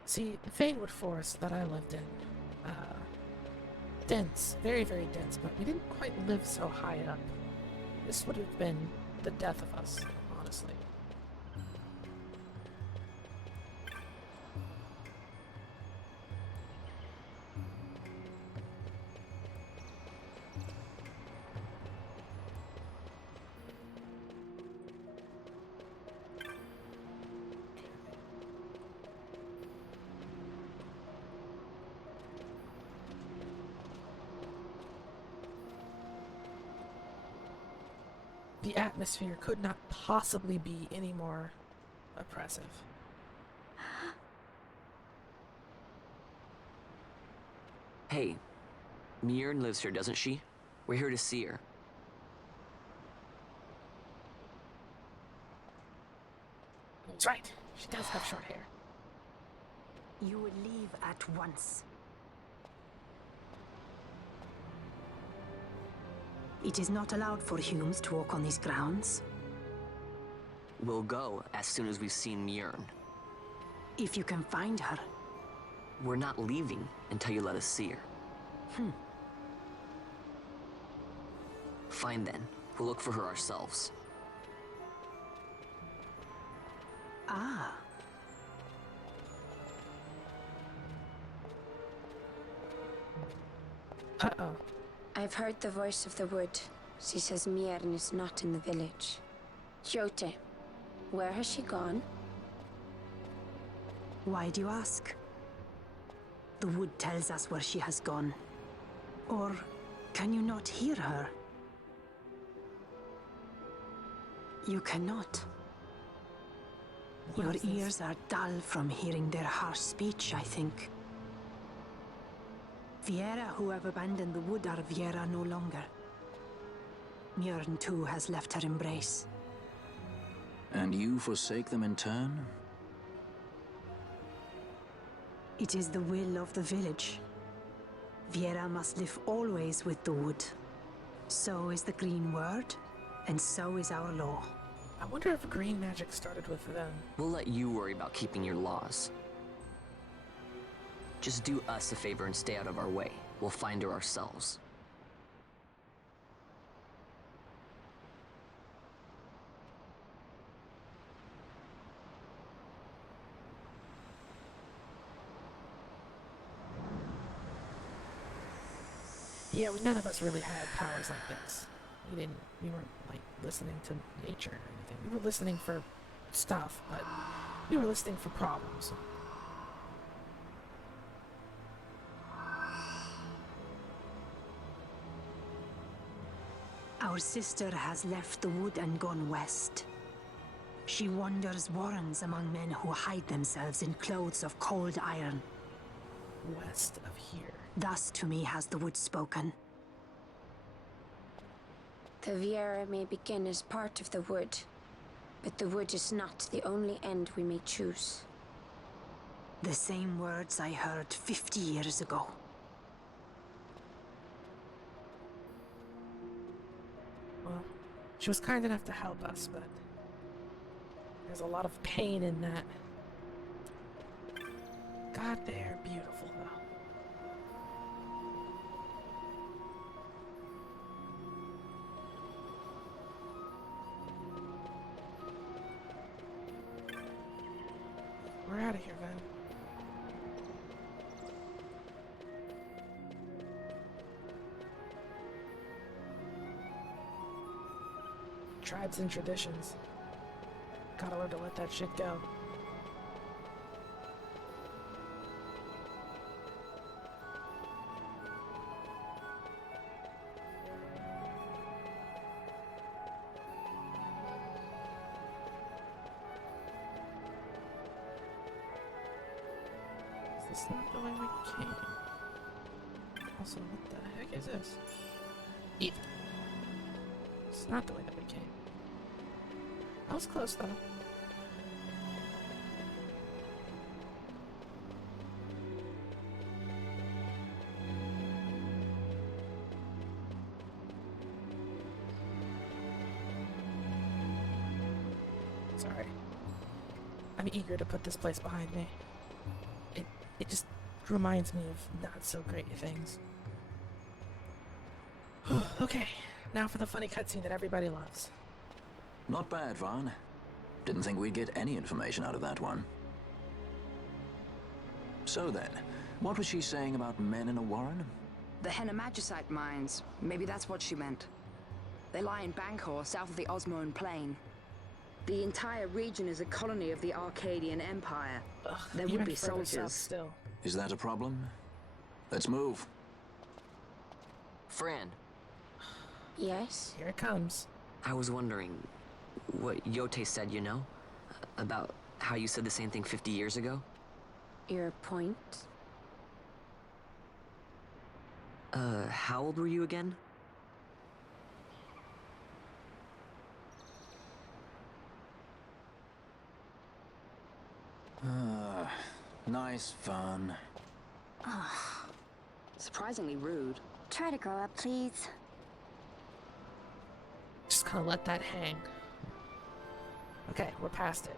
See, the Fanewood Forest that I lived in, dense, very, very dense, but we didn't quite live so high up. This would have been the death of us, honestly. The atmosphere could not possibly be any more oppressive. Hey, Mjorn lives here, doesn't she? We're here to see her. That's right. She does have short hair. You will leave at once. It is not allowed for humans to walk on these grounds. We'll go as soon as we've seen Mjorn. If you can find her. We're not leaving until you let us see her. Fine then. We'll look for her ourselves. Ah. Uh-oh. I've heard the voice of the wood. She says Mjorn is not in the village. Jote, where has she gone? Why do you ask? The wood tells us where she has gone. Or can you not hear her? You cannot. Your ears are dull from hearing their harsh speech, I think. Viera who have abandoned the wood are Viera no longer. Mjorn too has left her embrace. And you forsake them in turn? It is the will of the village. Viera must live always with the wood. So is the green word, and so is our law. I wonder if green magic started with them. We'll let you worry about keeping your laws. Just do us a favor and stay out of our way. We'll find her ourselves. Yeah, none of us really had powers like this. We weren't, like, listening to nature or anything. We were listening for stuff, but we were listening for problems. Our sister has left the wood and gone west. She wanders warrens among men who hide themselves in clothes of cold iron. West of here. Thus to me has the wood spoken. The Viera may begin as part of the wood, but the wood is not the only end we may choose. The same words I heard 50 years ago. Well, she was kind enough to help us, but there's a lot of pain in that. God, they're beautiful, though. We're out of here, then. Tribes and traditions. Gotta learn to let that shit go. Is this not the way we came? Also, what the heck is this? Eva. It's not the way that we came. I was close, though. Sorry. I'm eager to put this place behind me. It just reminds me of not so great things. Okay, now for the funny cutscene that everybody loves. Not bad, Vaughn. Didn't think we'd get any information out of that one. So then, what was she saying about men in a warren? The Henna Magicite mines. Maybe that's what she meant. They lie in Bangkor, south of the Osmoan Plain. The entire region is a colony of the Arcadian Empire. There would be soldiers. Still. Is that a problem? Let's move. Fran. Yes? Here it comes. I was wondering what Yote said, you know? About how you said the same thing 50 years ago? Your point? How old were you again? Nice fun. Surprisingly rude. Try to grow up, please. Just gonna let that hang. Okay, we're past it.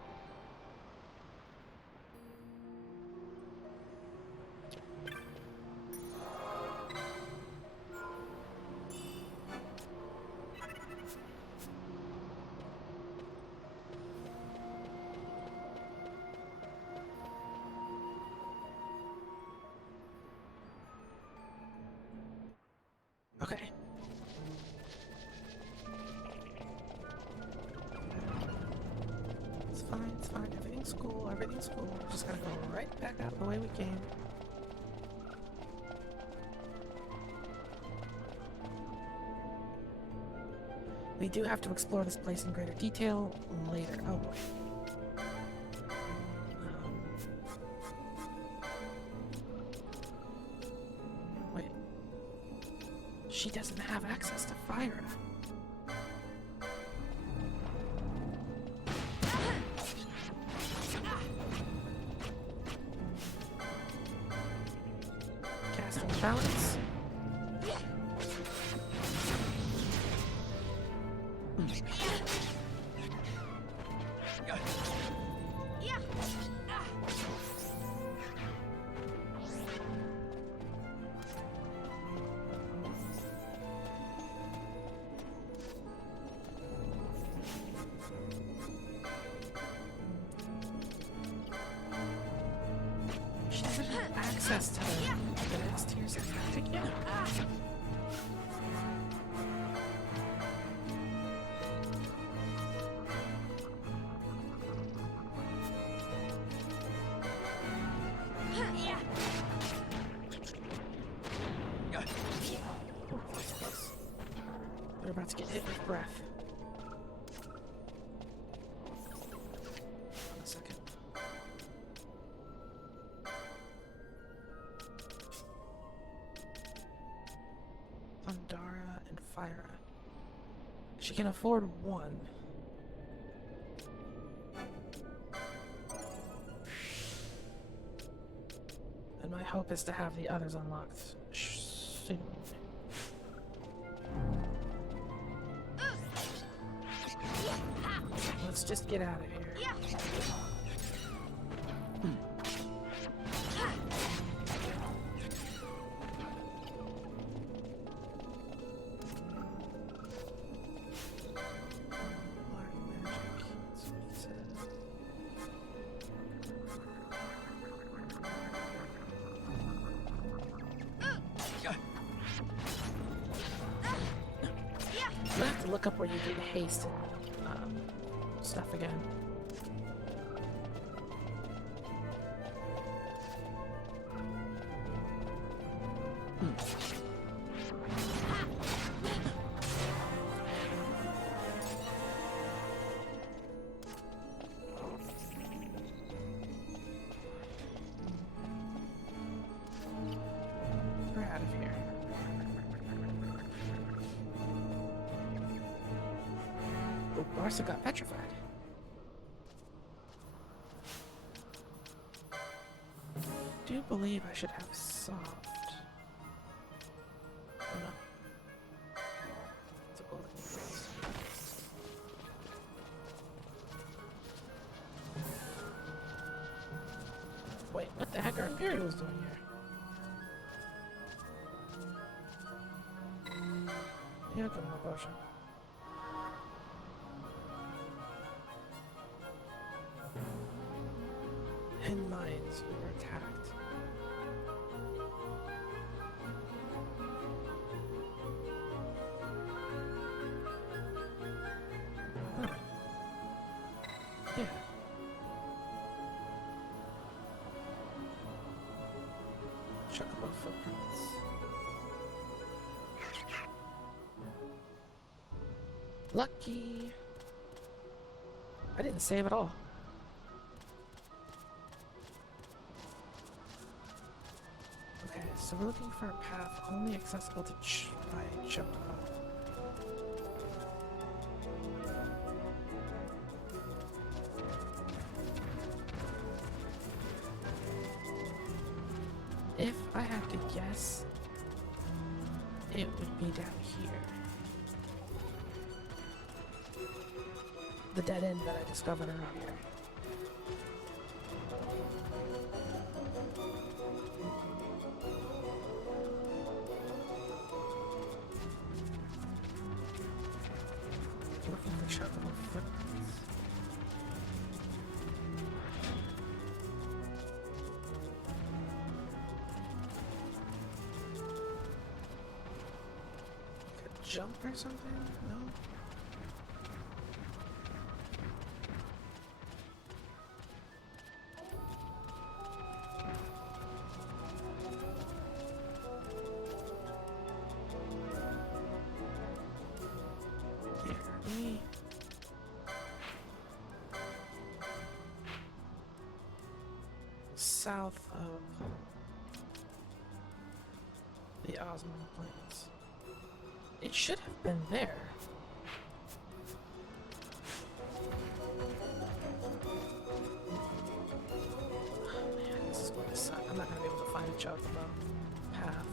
Okay. It's fine. Everything's cool. We're just gonna go right back out the way we came. We do have to explore this place in greater detail later. Oh boy. Wait. She doesn't have access to fire. Casting balance. She doesn't have access to the next tiers of magic yet. about to get hit with breath. Hold on a second. Thundara and Fyra. She can afford one. And my hope is to have the others unlocked soon. Let's just get out of here. You have to look up where you get haste and stuff again. We're out of here. Oh, Martha got petrified. I do believe I should have soft. Oh no. It's a bullet. Wait, what the heck are Imperials doing here? Yeah, come on, potion. Hidden mines, we were attacked. Huh. Yeah. Chocobo footprints. Lucky. I didn't save at all. Okay, so we're looking for a path only accessible to by Chocobo. If I had to guess, it would be down here. The dead end that I discovered earlier. Looking for Chocobo footprints. Like a jump or something? No? South of the Osmond Plains. It should have been there. Oh man, this is gonna suck. I'm not gonna be able to find a Chocobo path.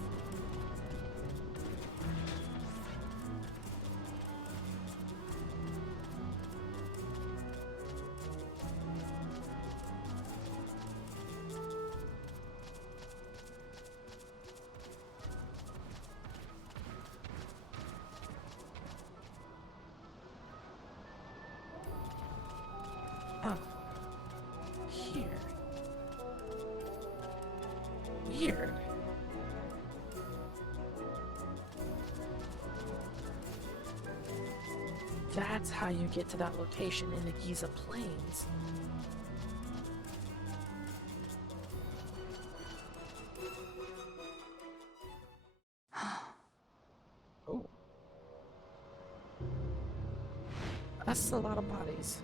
Oh. Here. Weird. That's how you get to that location in the Giza Plains. Oh. That's a lot of bodies.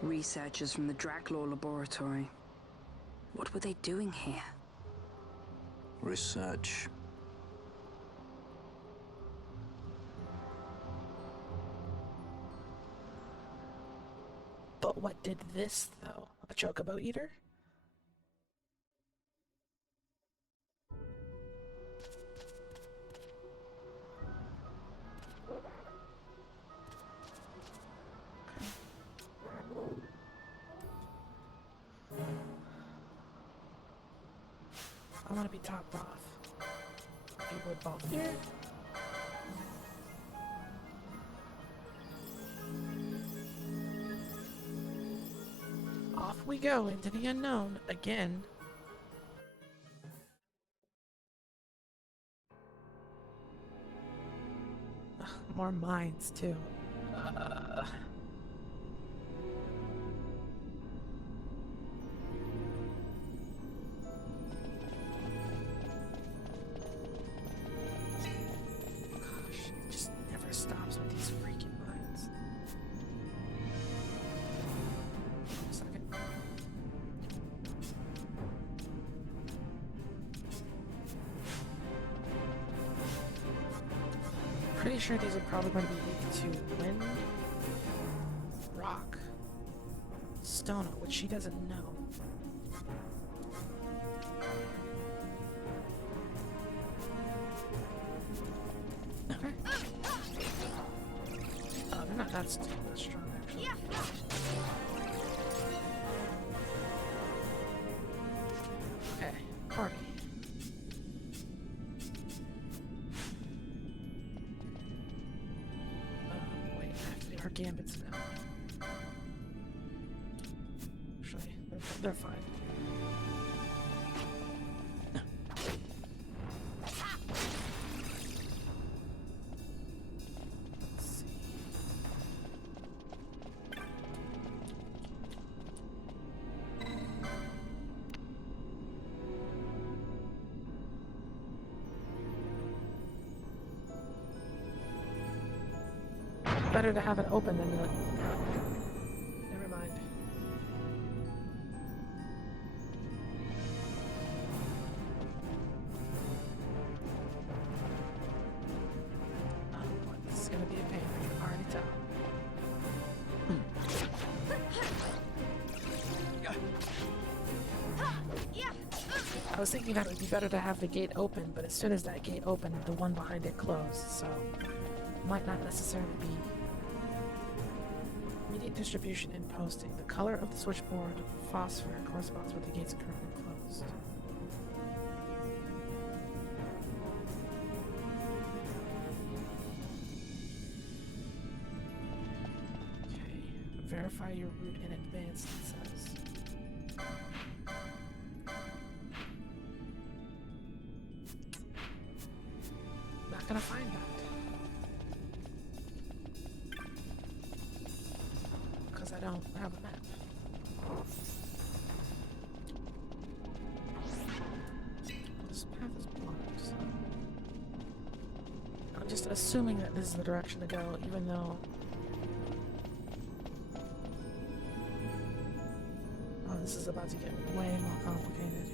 Researchers from the Draclaw laboratory. What were they doing here? Research. But what did this, though? A chocobo eater? I want to be topped off. If you would both here. Off we go into the unknown again. Ugh, more mines too. Gosh, it just never stops with these freaking mines. A second. Pretty sure these are probably going to be weak to wind, rock, stone, which she doesn't know. Okay. Oh, they're not that strong actually. Okay, party. Wait, I have to do her gambits now. Actually, they're fine. Let's see. Better to have it open than not. Never mind. Oh boy, this is gonna be a pain. I can already tell. I was thinking that it would be better to have the gate open, but as soon as that gate opened, the one behind it closed, so might not necessarily be immediate distribution and posting. The color of the switchboard phosphor corresponds with the gates currently closed. Okay, verify your route in advance, it says. Not gonna find that. Because I don't have a map. This path is blocked, so I'm just assuming that this is the direction to go, even though... Oh, this is about to get way more complicated.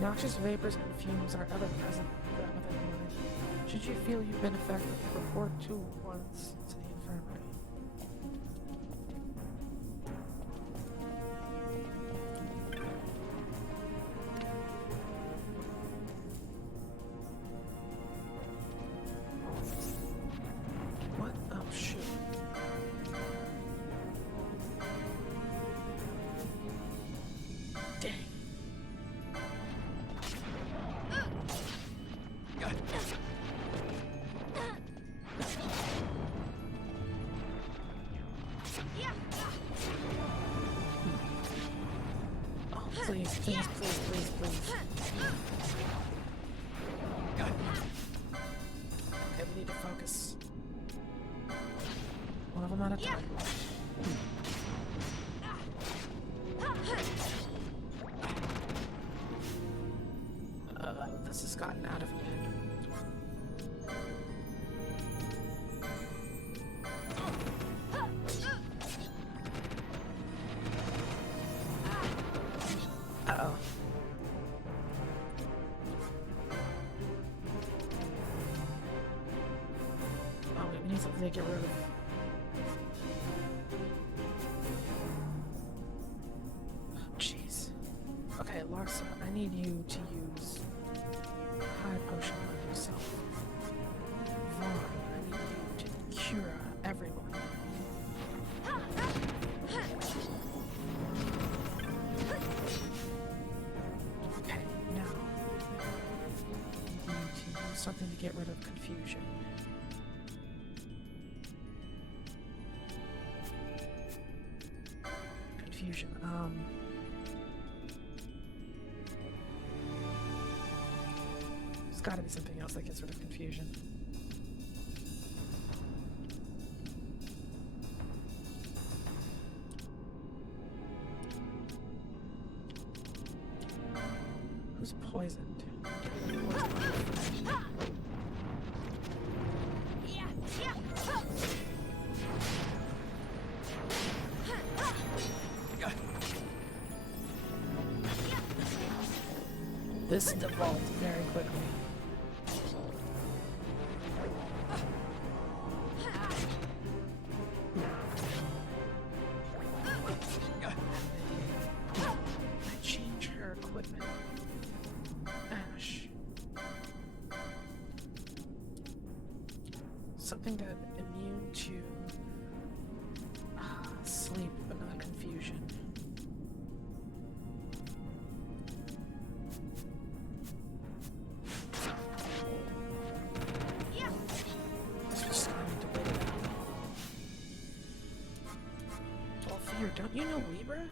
Noxious vapors and fumes are ever present within the mind. Should you feel you've been affected, report to once to the infirmary. What? Oh, shoot. Dang. Please, please, please, please, please. Okay, we need to focus. One of them at a time. this has gotten out of hand. Uh-oh. Oh, wait, we need something to get rid of. Oh, jeez. Okay, Larsa, I need you to use high potion on yourself. Vaughn, I need you to cure everyone. Okay, now you need to use something to get rid of confusion. Confusion, there's gotta be something else that gets rid of confusion. Who's poisoned? This devolved very quickly. I change her equipment. Ash. Something that immune to sleep, but not confusion. Don't you know Libra?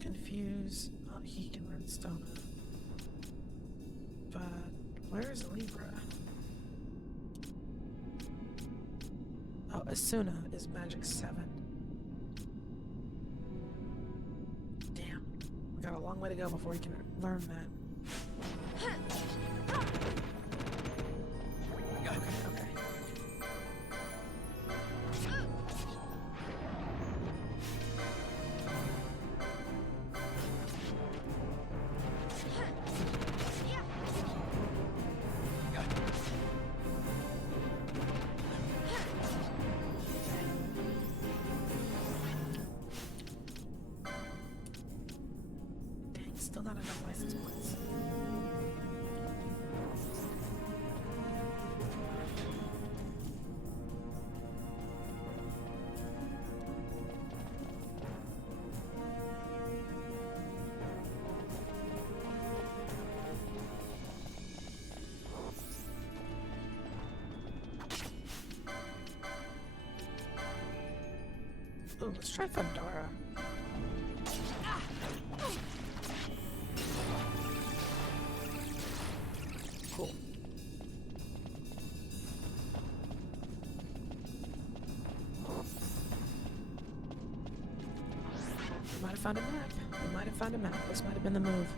Confuse. Oh, he can run Stona. But where is Libra? Oh, Asuna is Magic 7. Damn. We got a long way to go before we can learn that. Okay. Dang, still not enough license points. Ooh, let's try Thundara. Cool. We might have found a map. We might have found a map. This might have been the move.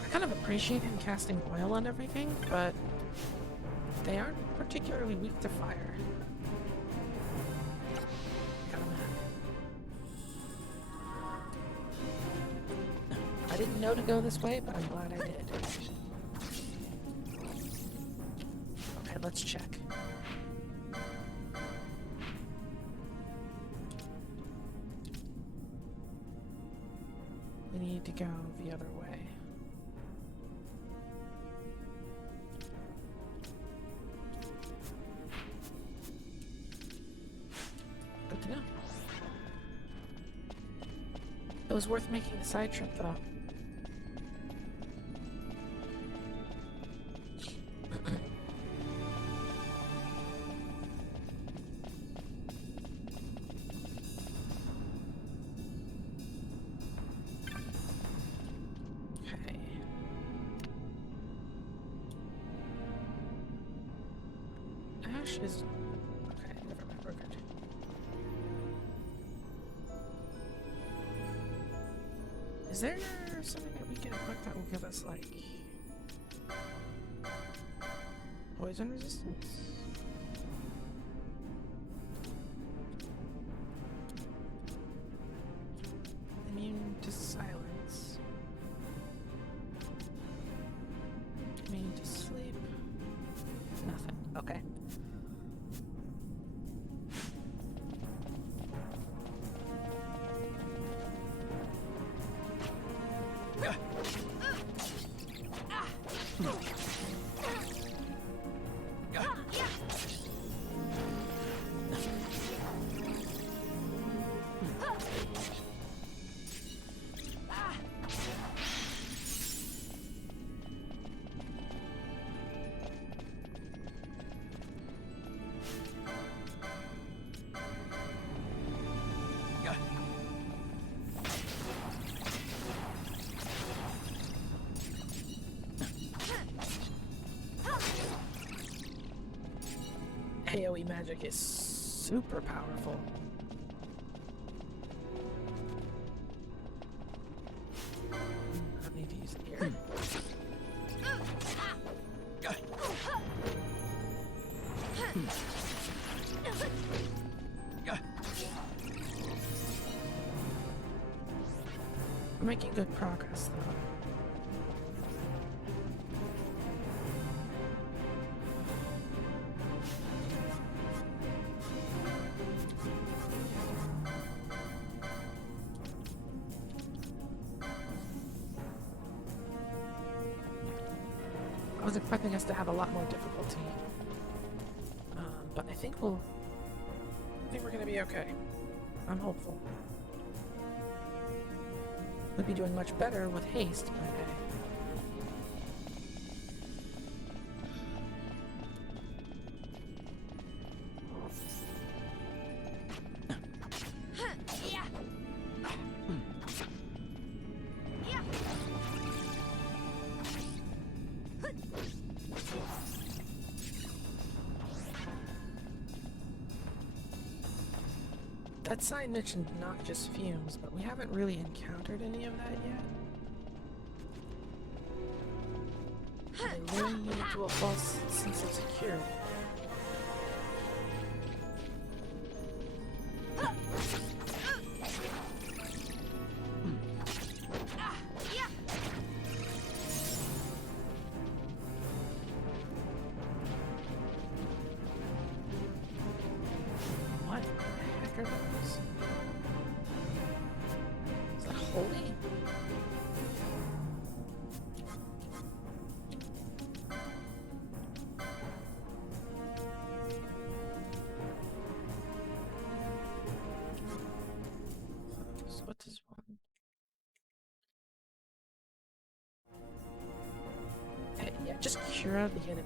I kind of appreciate him casting oil on everything, but they aren't particularly weak to fire. Got a map. I didn't know to go this way, but I'm glad I did. Okay, let's check. We need to go the other way. Good to know. It was worth making the side trip, though. Ash is... Okay, never mind, we're good. Is there something that we can equip that will give us, like... poison resistance? Immune to silence. Immune to sleep. Nothing. Okay. AoE magic is super powerful. I need to use it here. We're making good progress, though. I was expecting us to have a lot more difficulty, but I think we're gonna be okay. I'm hopeful. We'd be doing much better with haste by day. That sign mentioned noxious fumes, but we haven't really encountered any of that yet. They lure you into a false sense of security. What the heck are those? Is that holy? So what does one? Hey, yeah, just cure out the enemy.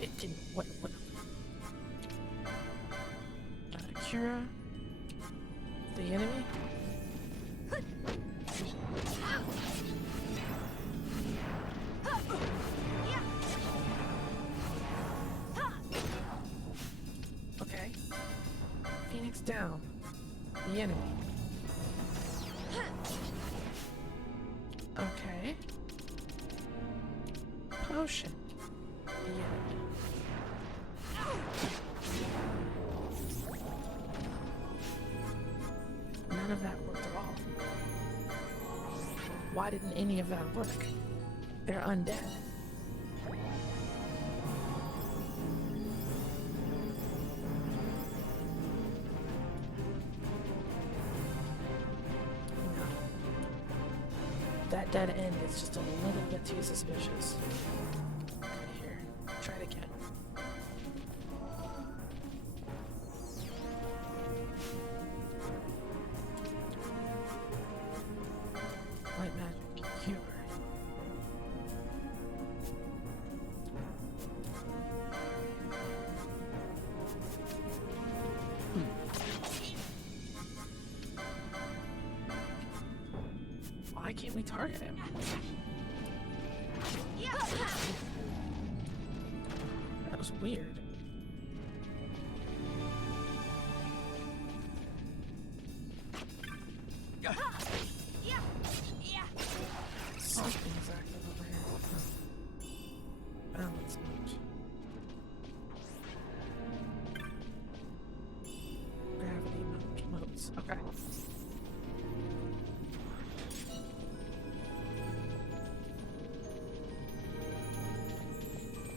It didn't. What? Cure the enemy? Okay. Phoenix down. The enemy. Okay. Potion. The enemy. None of that worked at all. Why didn't any of that work? They're undead. No. That dead end is just a little bit too suspicious. Okay, here. Try it again. White magic, Vtuber. Why can't we target him? weird. Something's active over here. Balance mode. Gravity modes. Okay.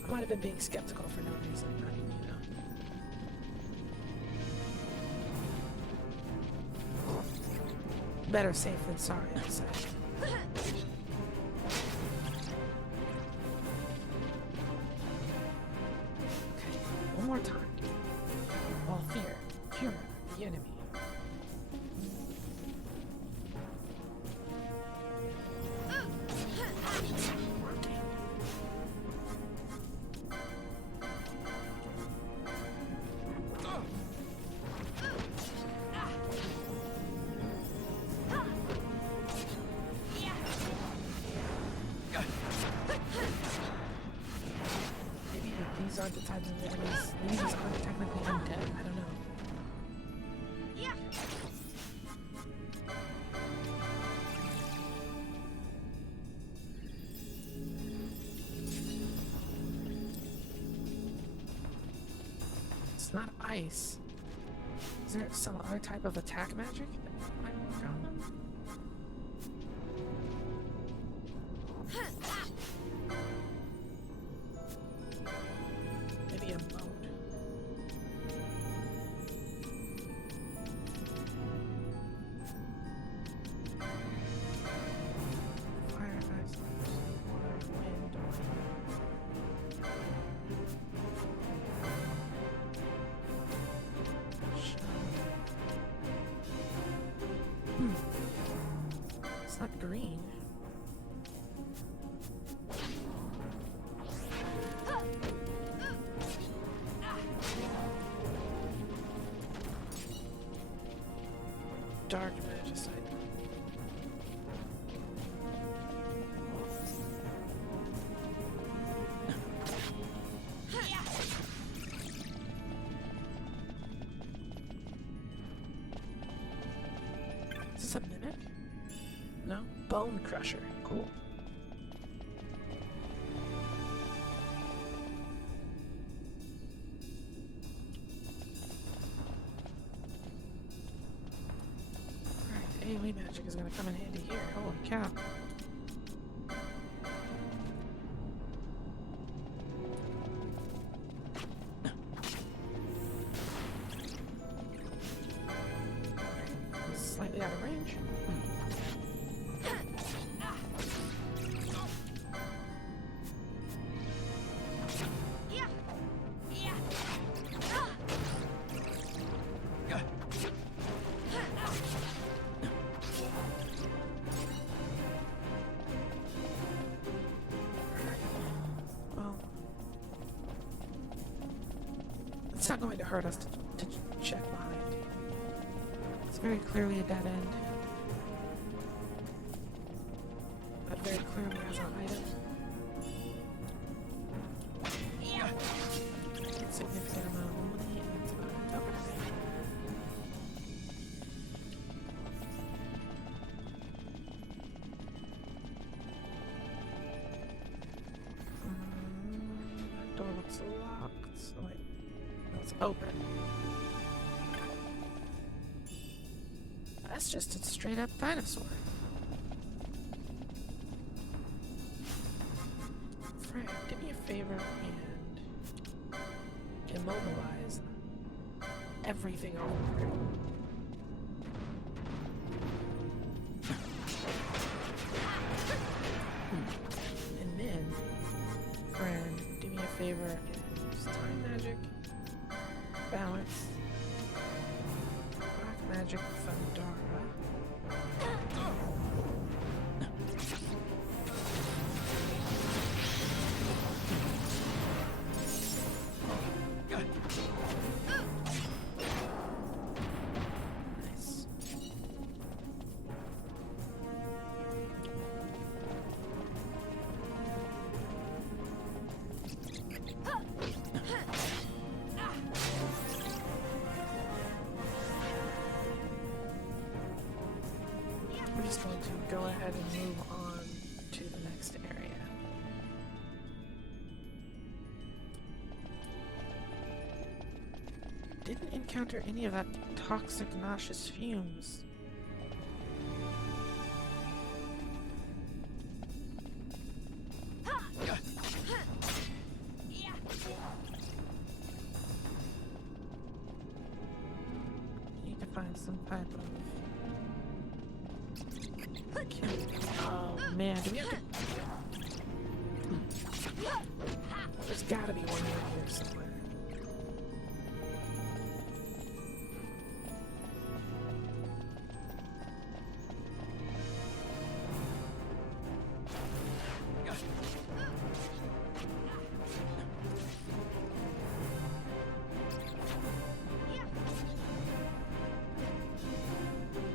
I might have been being skeptical for no reason, but you know. Better safe than sorry, I'd say. Okay, one more time. All fear, cure the enemy. These aren't the types of enemies. These aren't technically undead. I don't know. It's not ice. Is there some other type of attack magic that might work on them? Maybe a mode. Fire, ice, water, wind, It's not green. Dark magicite. Is this a mimic? No? Bone crusher. Cool. AoE magic is gonna come in handy here. Holy cow. Slightly out of range. It's not going to hurt us to check behind. It's very clearly a dead end. That very clearly has an item. Significant amount of money, and that's about it. Okay. That door looks locked. So wait. It's open. That's just a straight up dinosaur. Friend, do me a favor and immobilize everything over here. And then, friend, do me a favor and use time magic. Balance. Black magic Thundara. Nice. ahead and move on to the next area. Didn't encounter any of that toxic, nauseous fumes. Need to find some type of... Oh man, do we have to... There's gotta be one over here somewhere.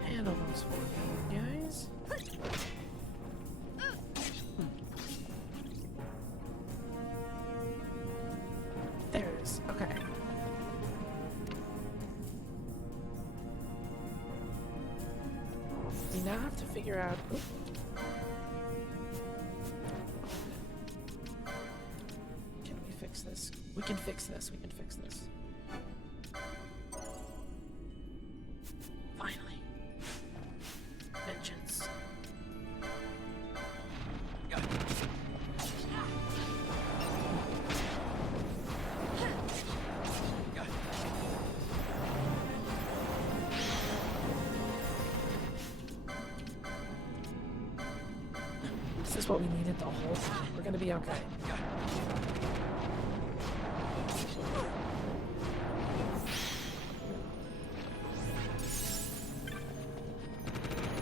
Handle those for me, guys. There it is. Okay. We now have to figure out. Oop. Can we fix this? We can fix this. We can fix this. Finally. Vengeance. This is what we needed the whole time. We're gonna be okay.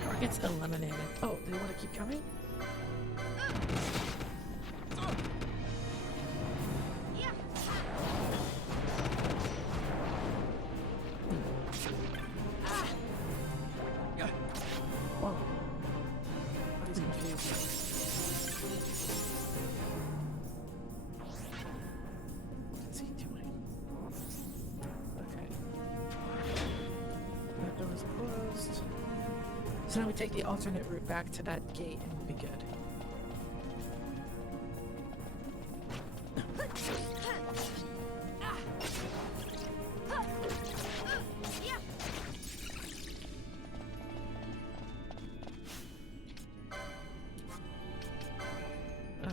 Target's eliminated. Oh, they want to keep coming? Whoa. He's confused. What's he doing? Okay. That door is closed. So now we take the alternate route back to that gate and we'll be good.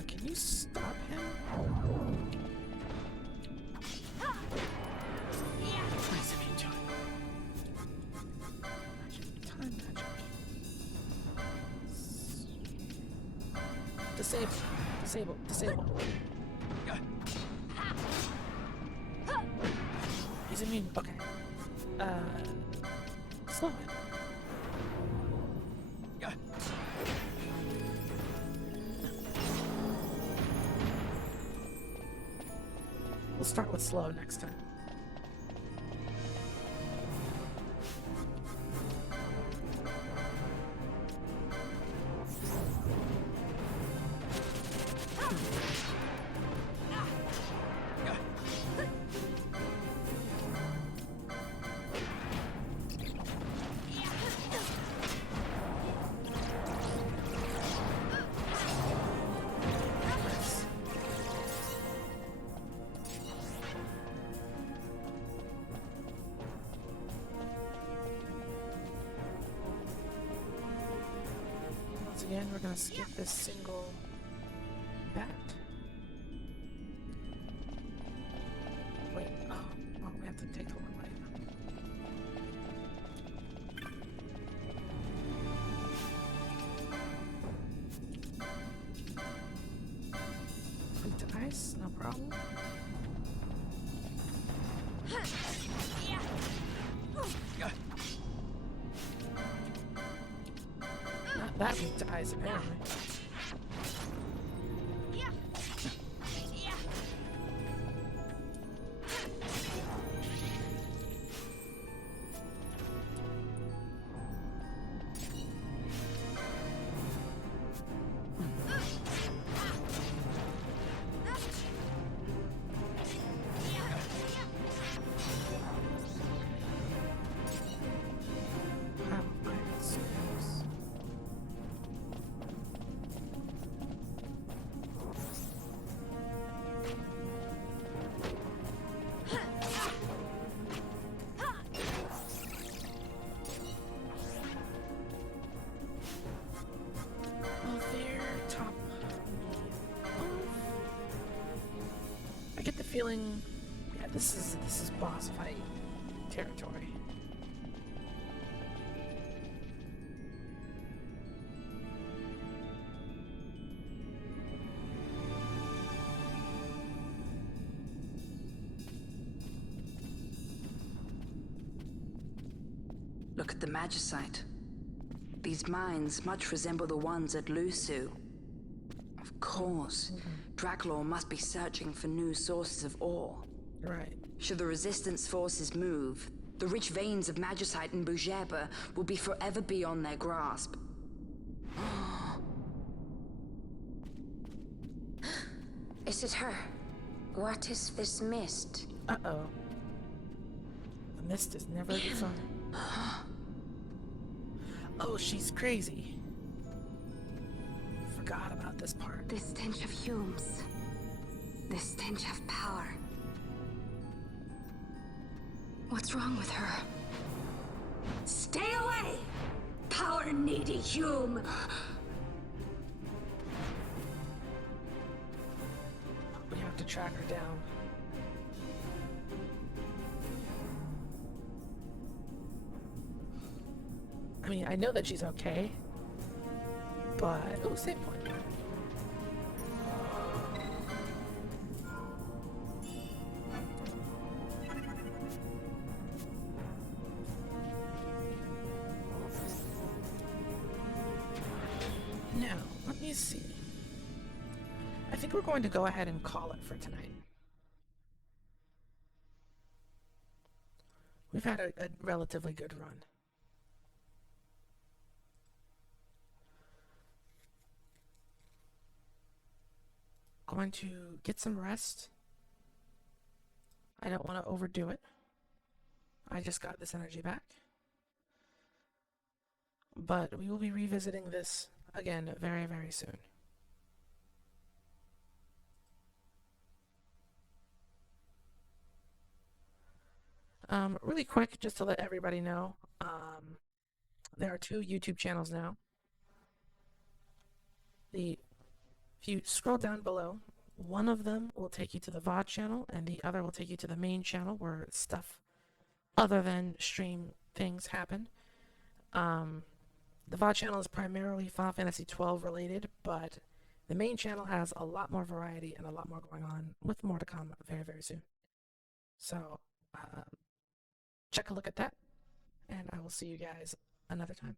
Can you stop him? What is he doing? Magic, time magic. Disable. Disable. Disable. He's immune. Okay. Slow him. We'll start with slow next time. Again, we're gonna skip this single bat. Wait, oh, we have to take the one way. Flip to ice, no problem. That weak to ice, apparently. feeling, yeah, this is boss fight territory. Look at the Magicite. These mines much resemble the ones at Lusu. Of course, Draklor must be searching for new sources of ore. Right. Should the Resistance forces move, the rich veins of Magicite and Bujeba will be forever beyond their grasp. Is it her? What is this mist? Uh-oh. The mist is never a good sign. Oh, she's crazy. Forgot about this part. This stench of fumes. This stench of power. What's wrong with her? Stay away! Power-needy Hume! We have to track her down. I mean, I know that she's okay, but... Oh, save point. Now, let me see. I think we're going to go ahead and call it for tonight. We've had a relatively good run. Going to get some rest. I don't want to overdo it. I just got this energy back. But we will be revisiting this again very, very soon. Really quick, just to let everybody know, there are 2 YouTube channels now. If you scroll down below, one of them will take you to the VOD channel, and the other will take you to the main channel where stuff other than stream things happen. The VOD channel is primarily Final Fantasy XII related, but the main channel has a lot more variety and a lot more going on, with more to come very, very soon. So, check a look at that, and I will see you guys another time.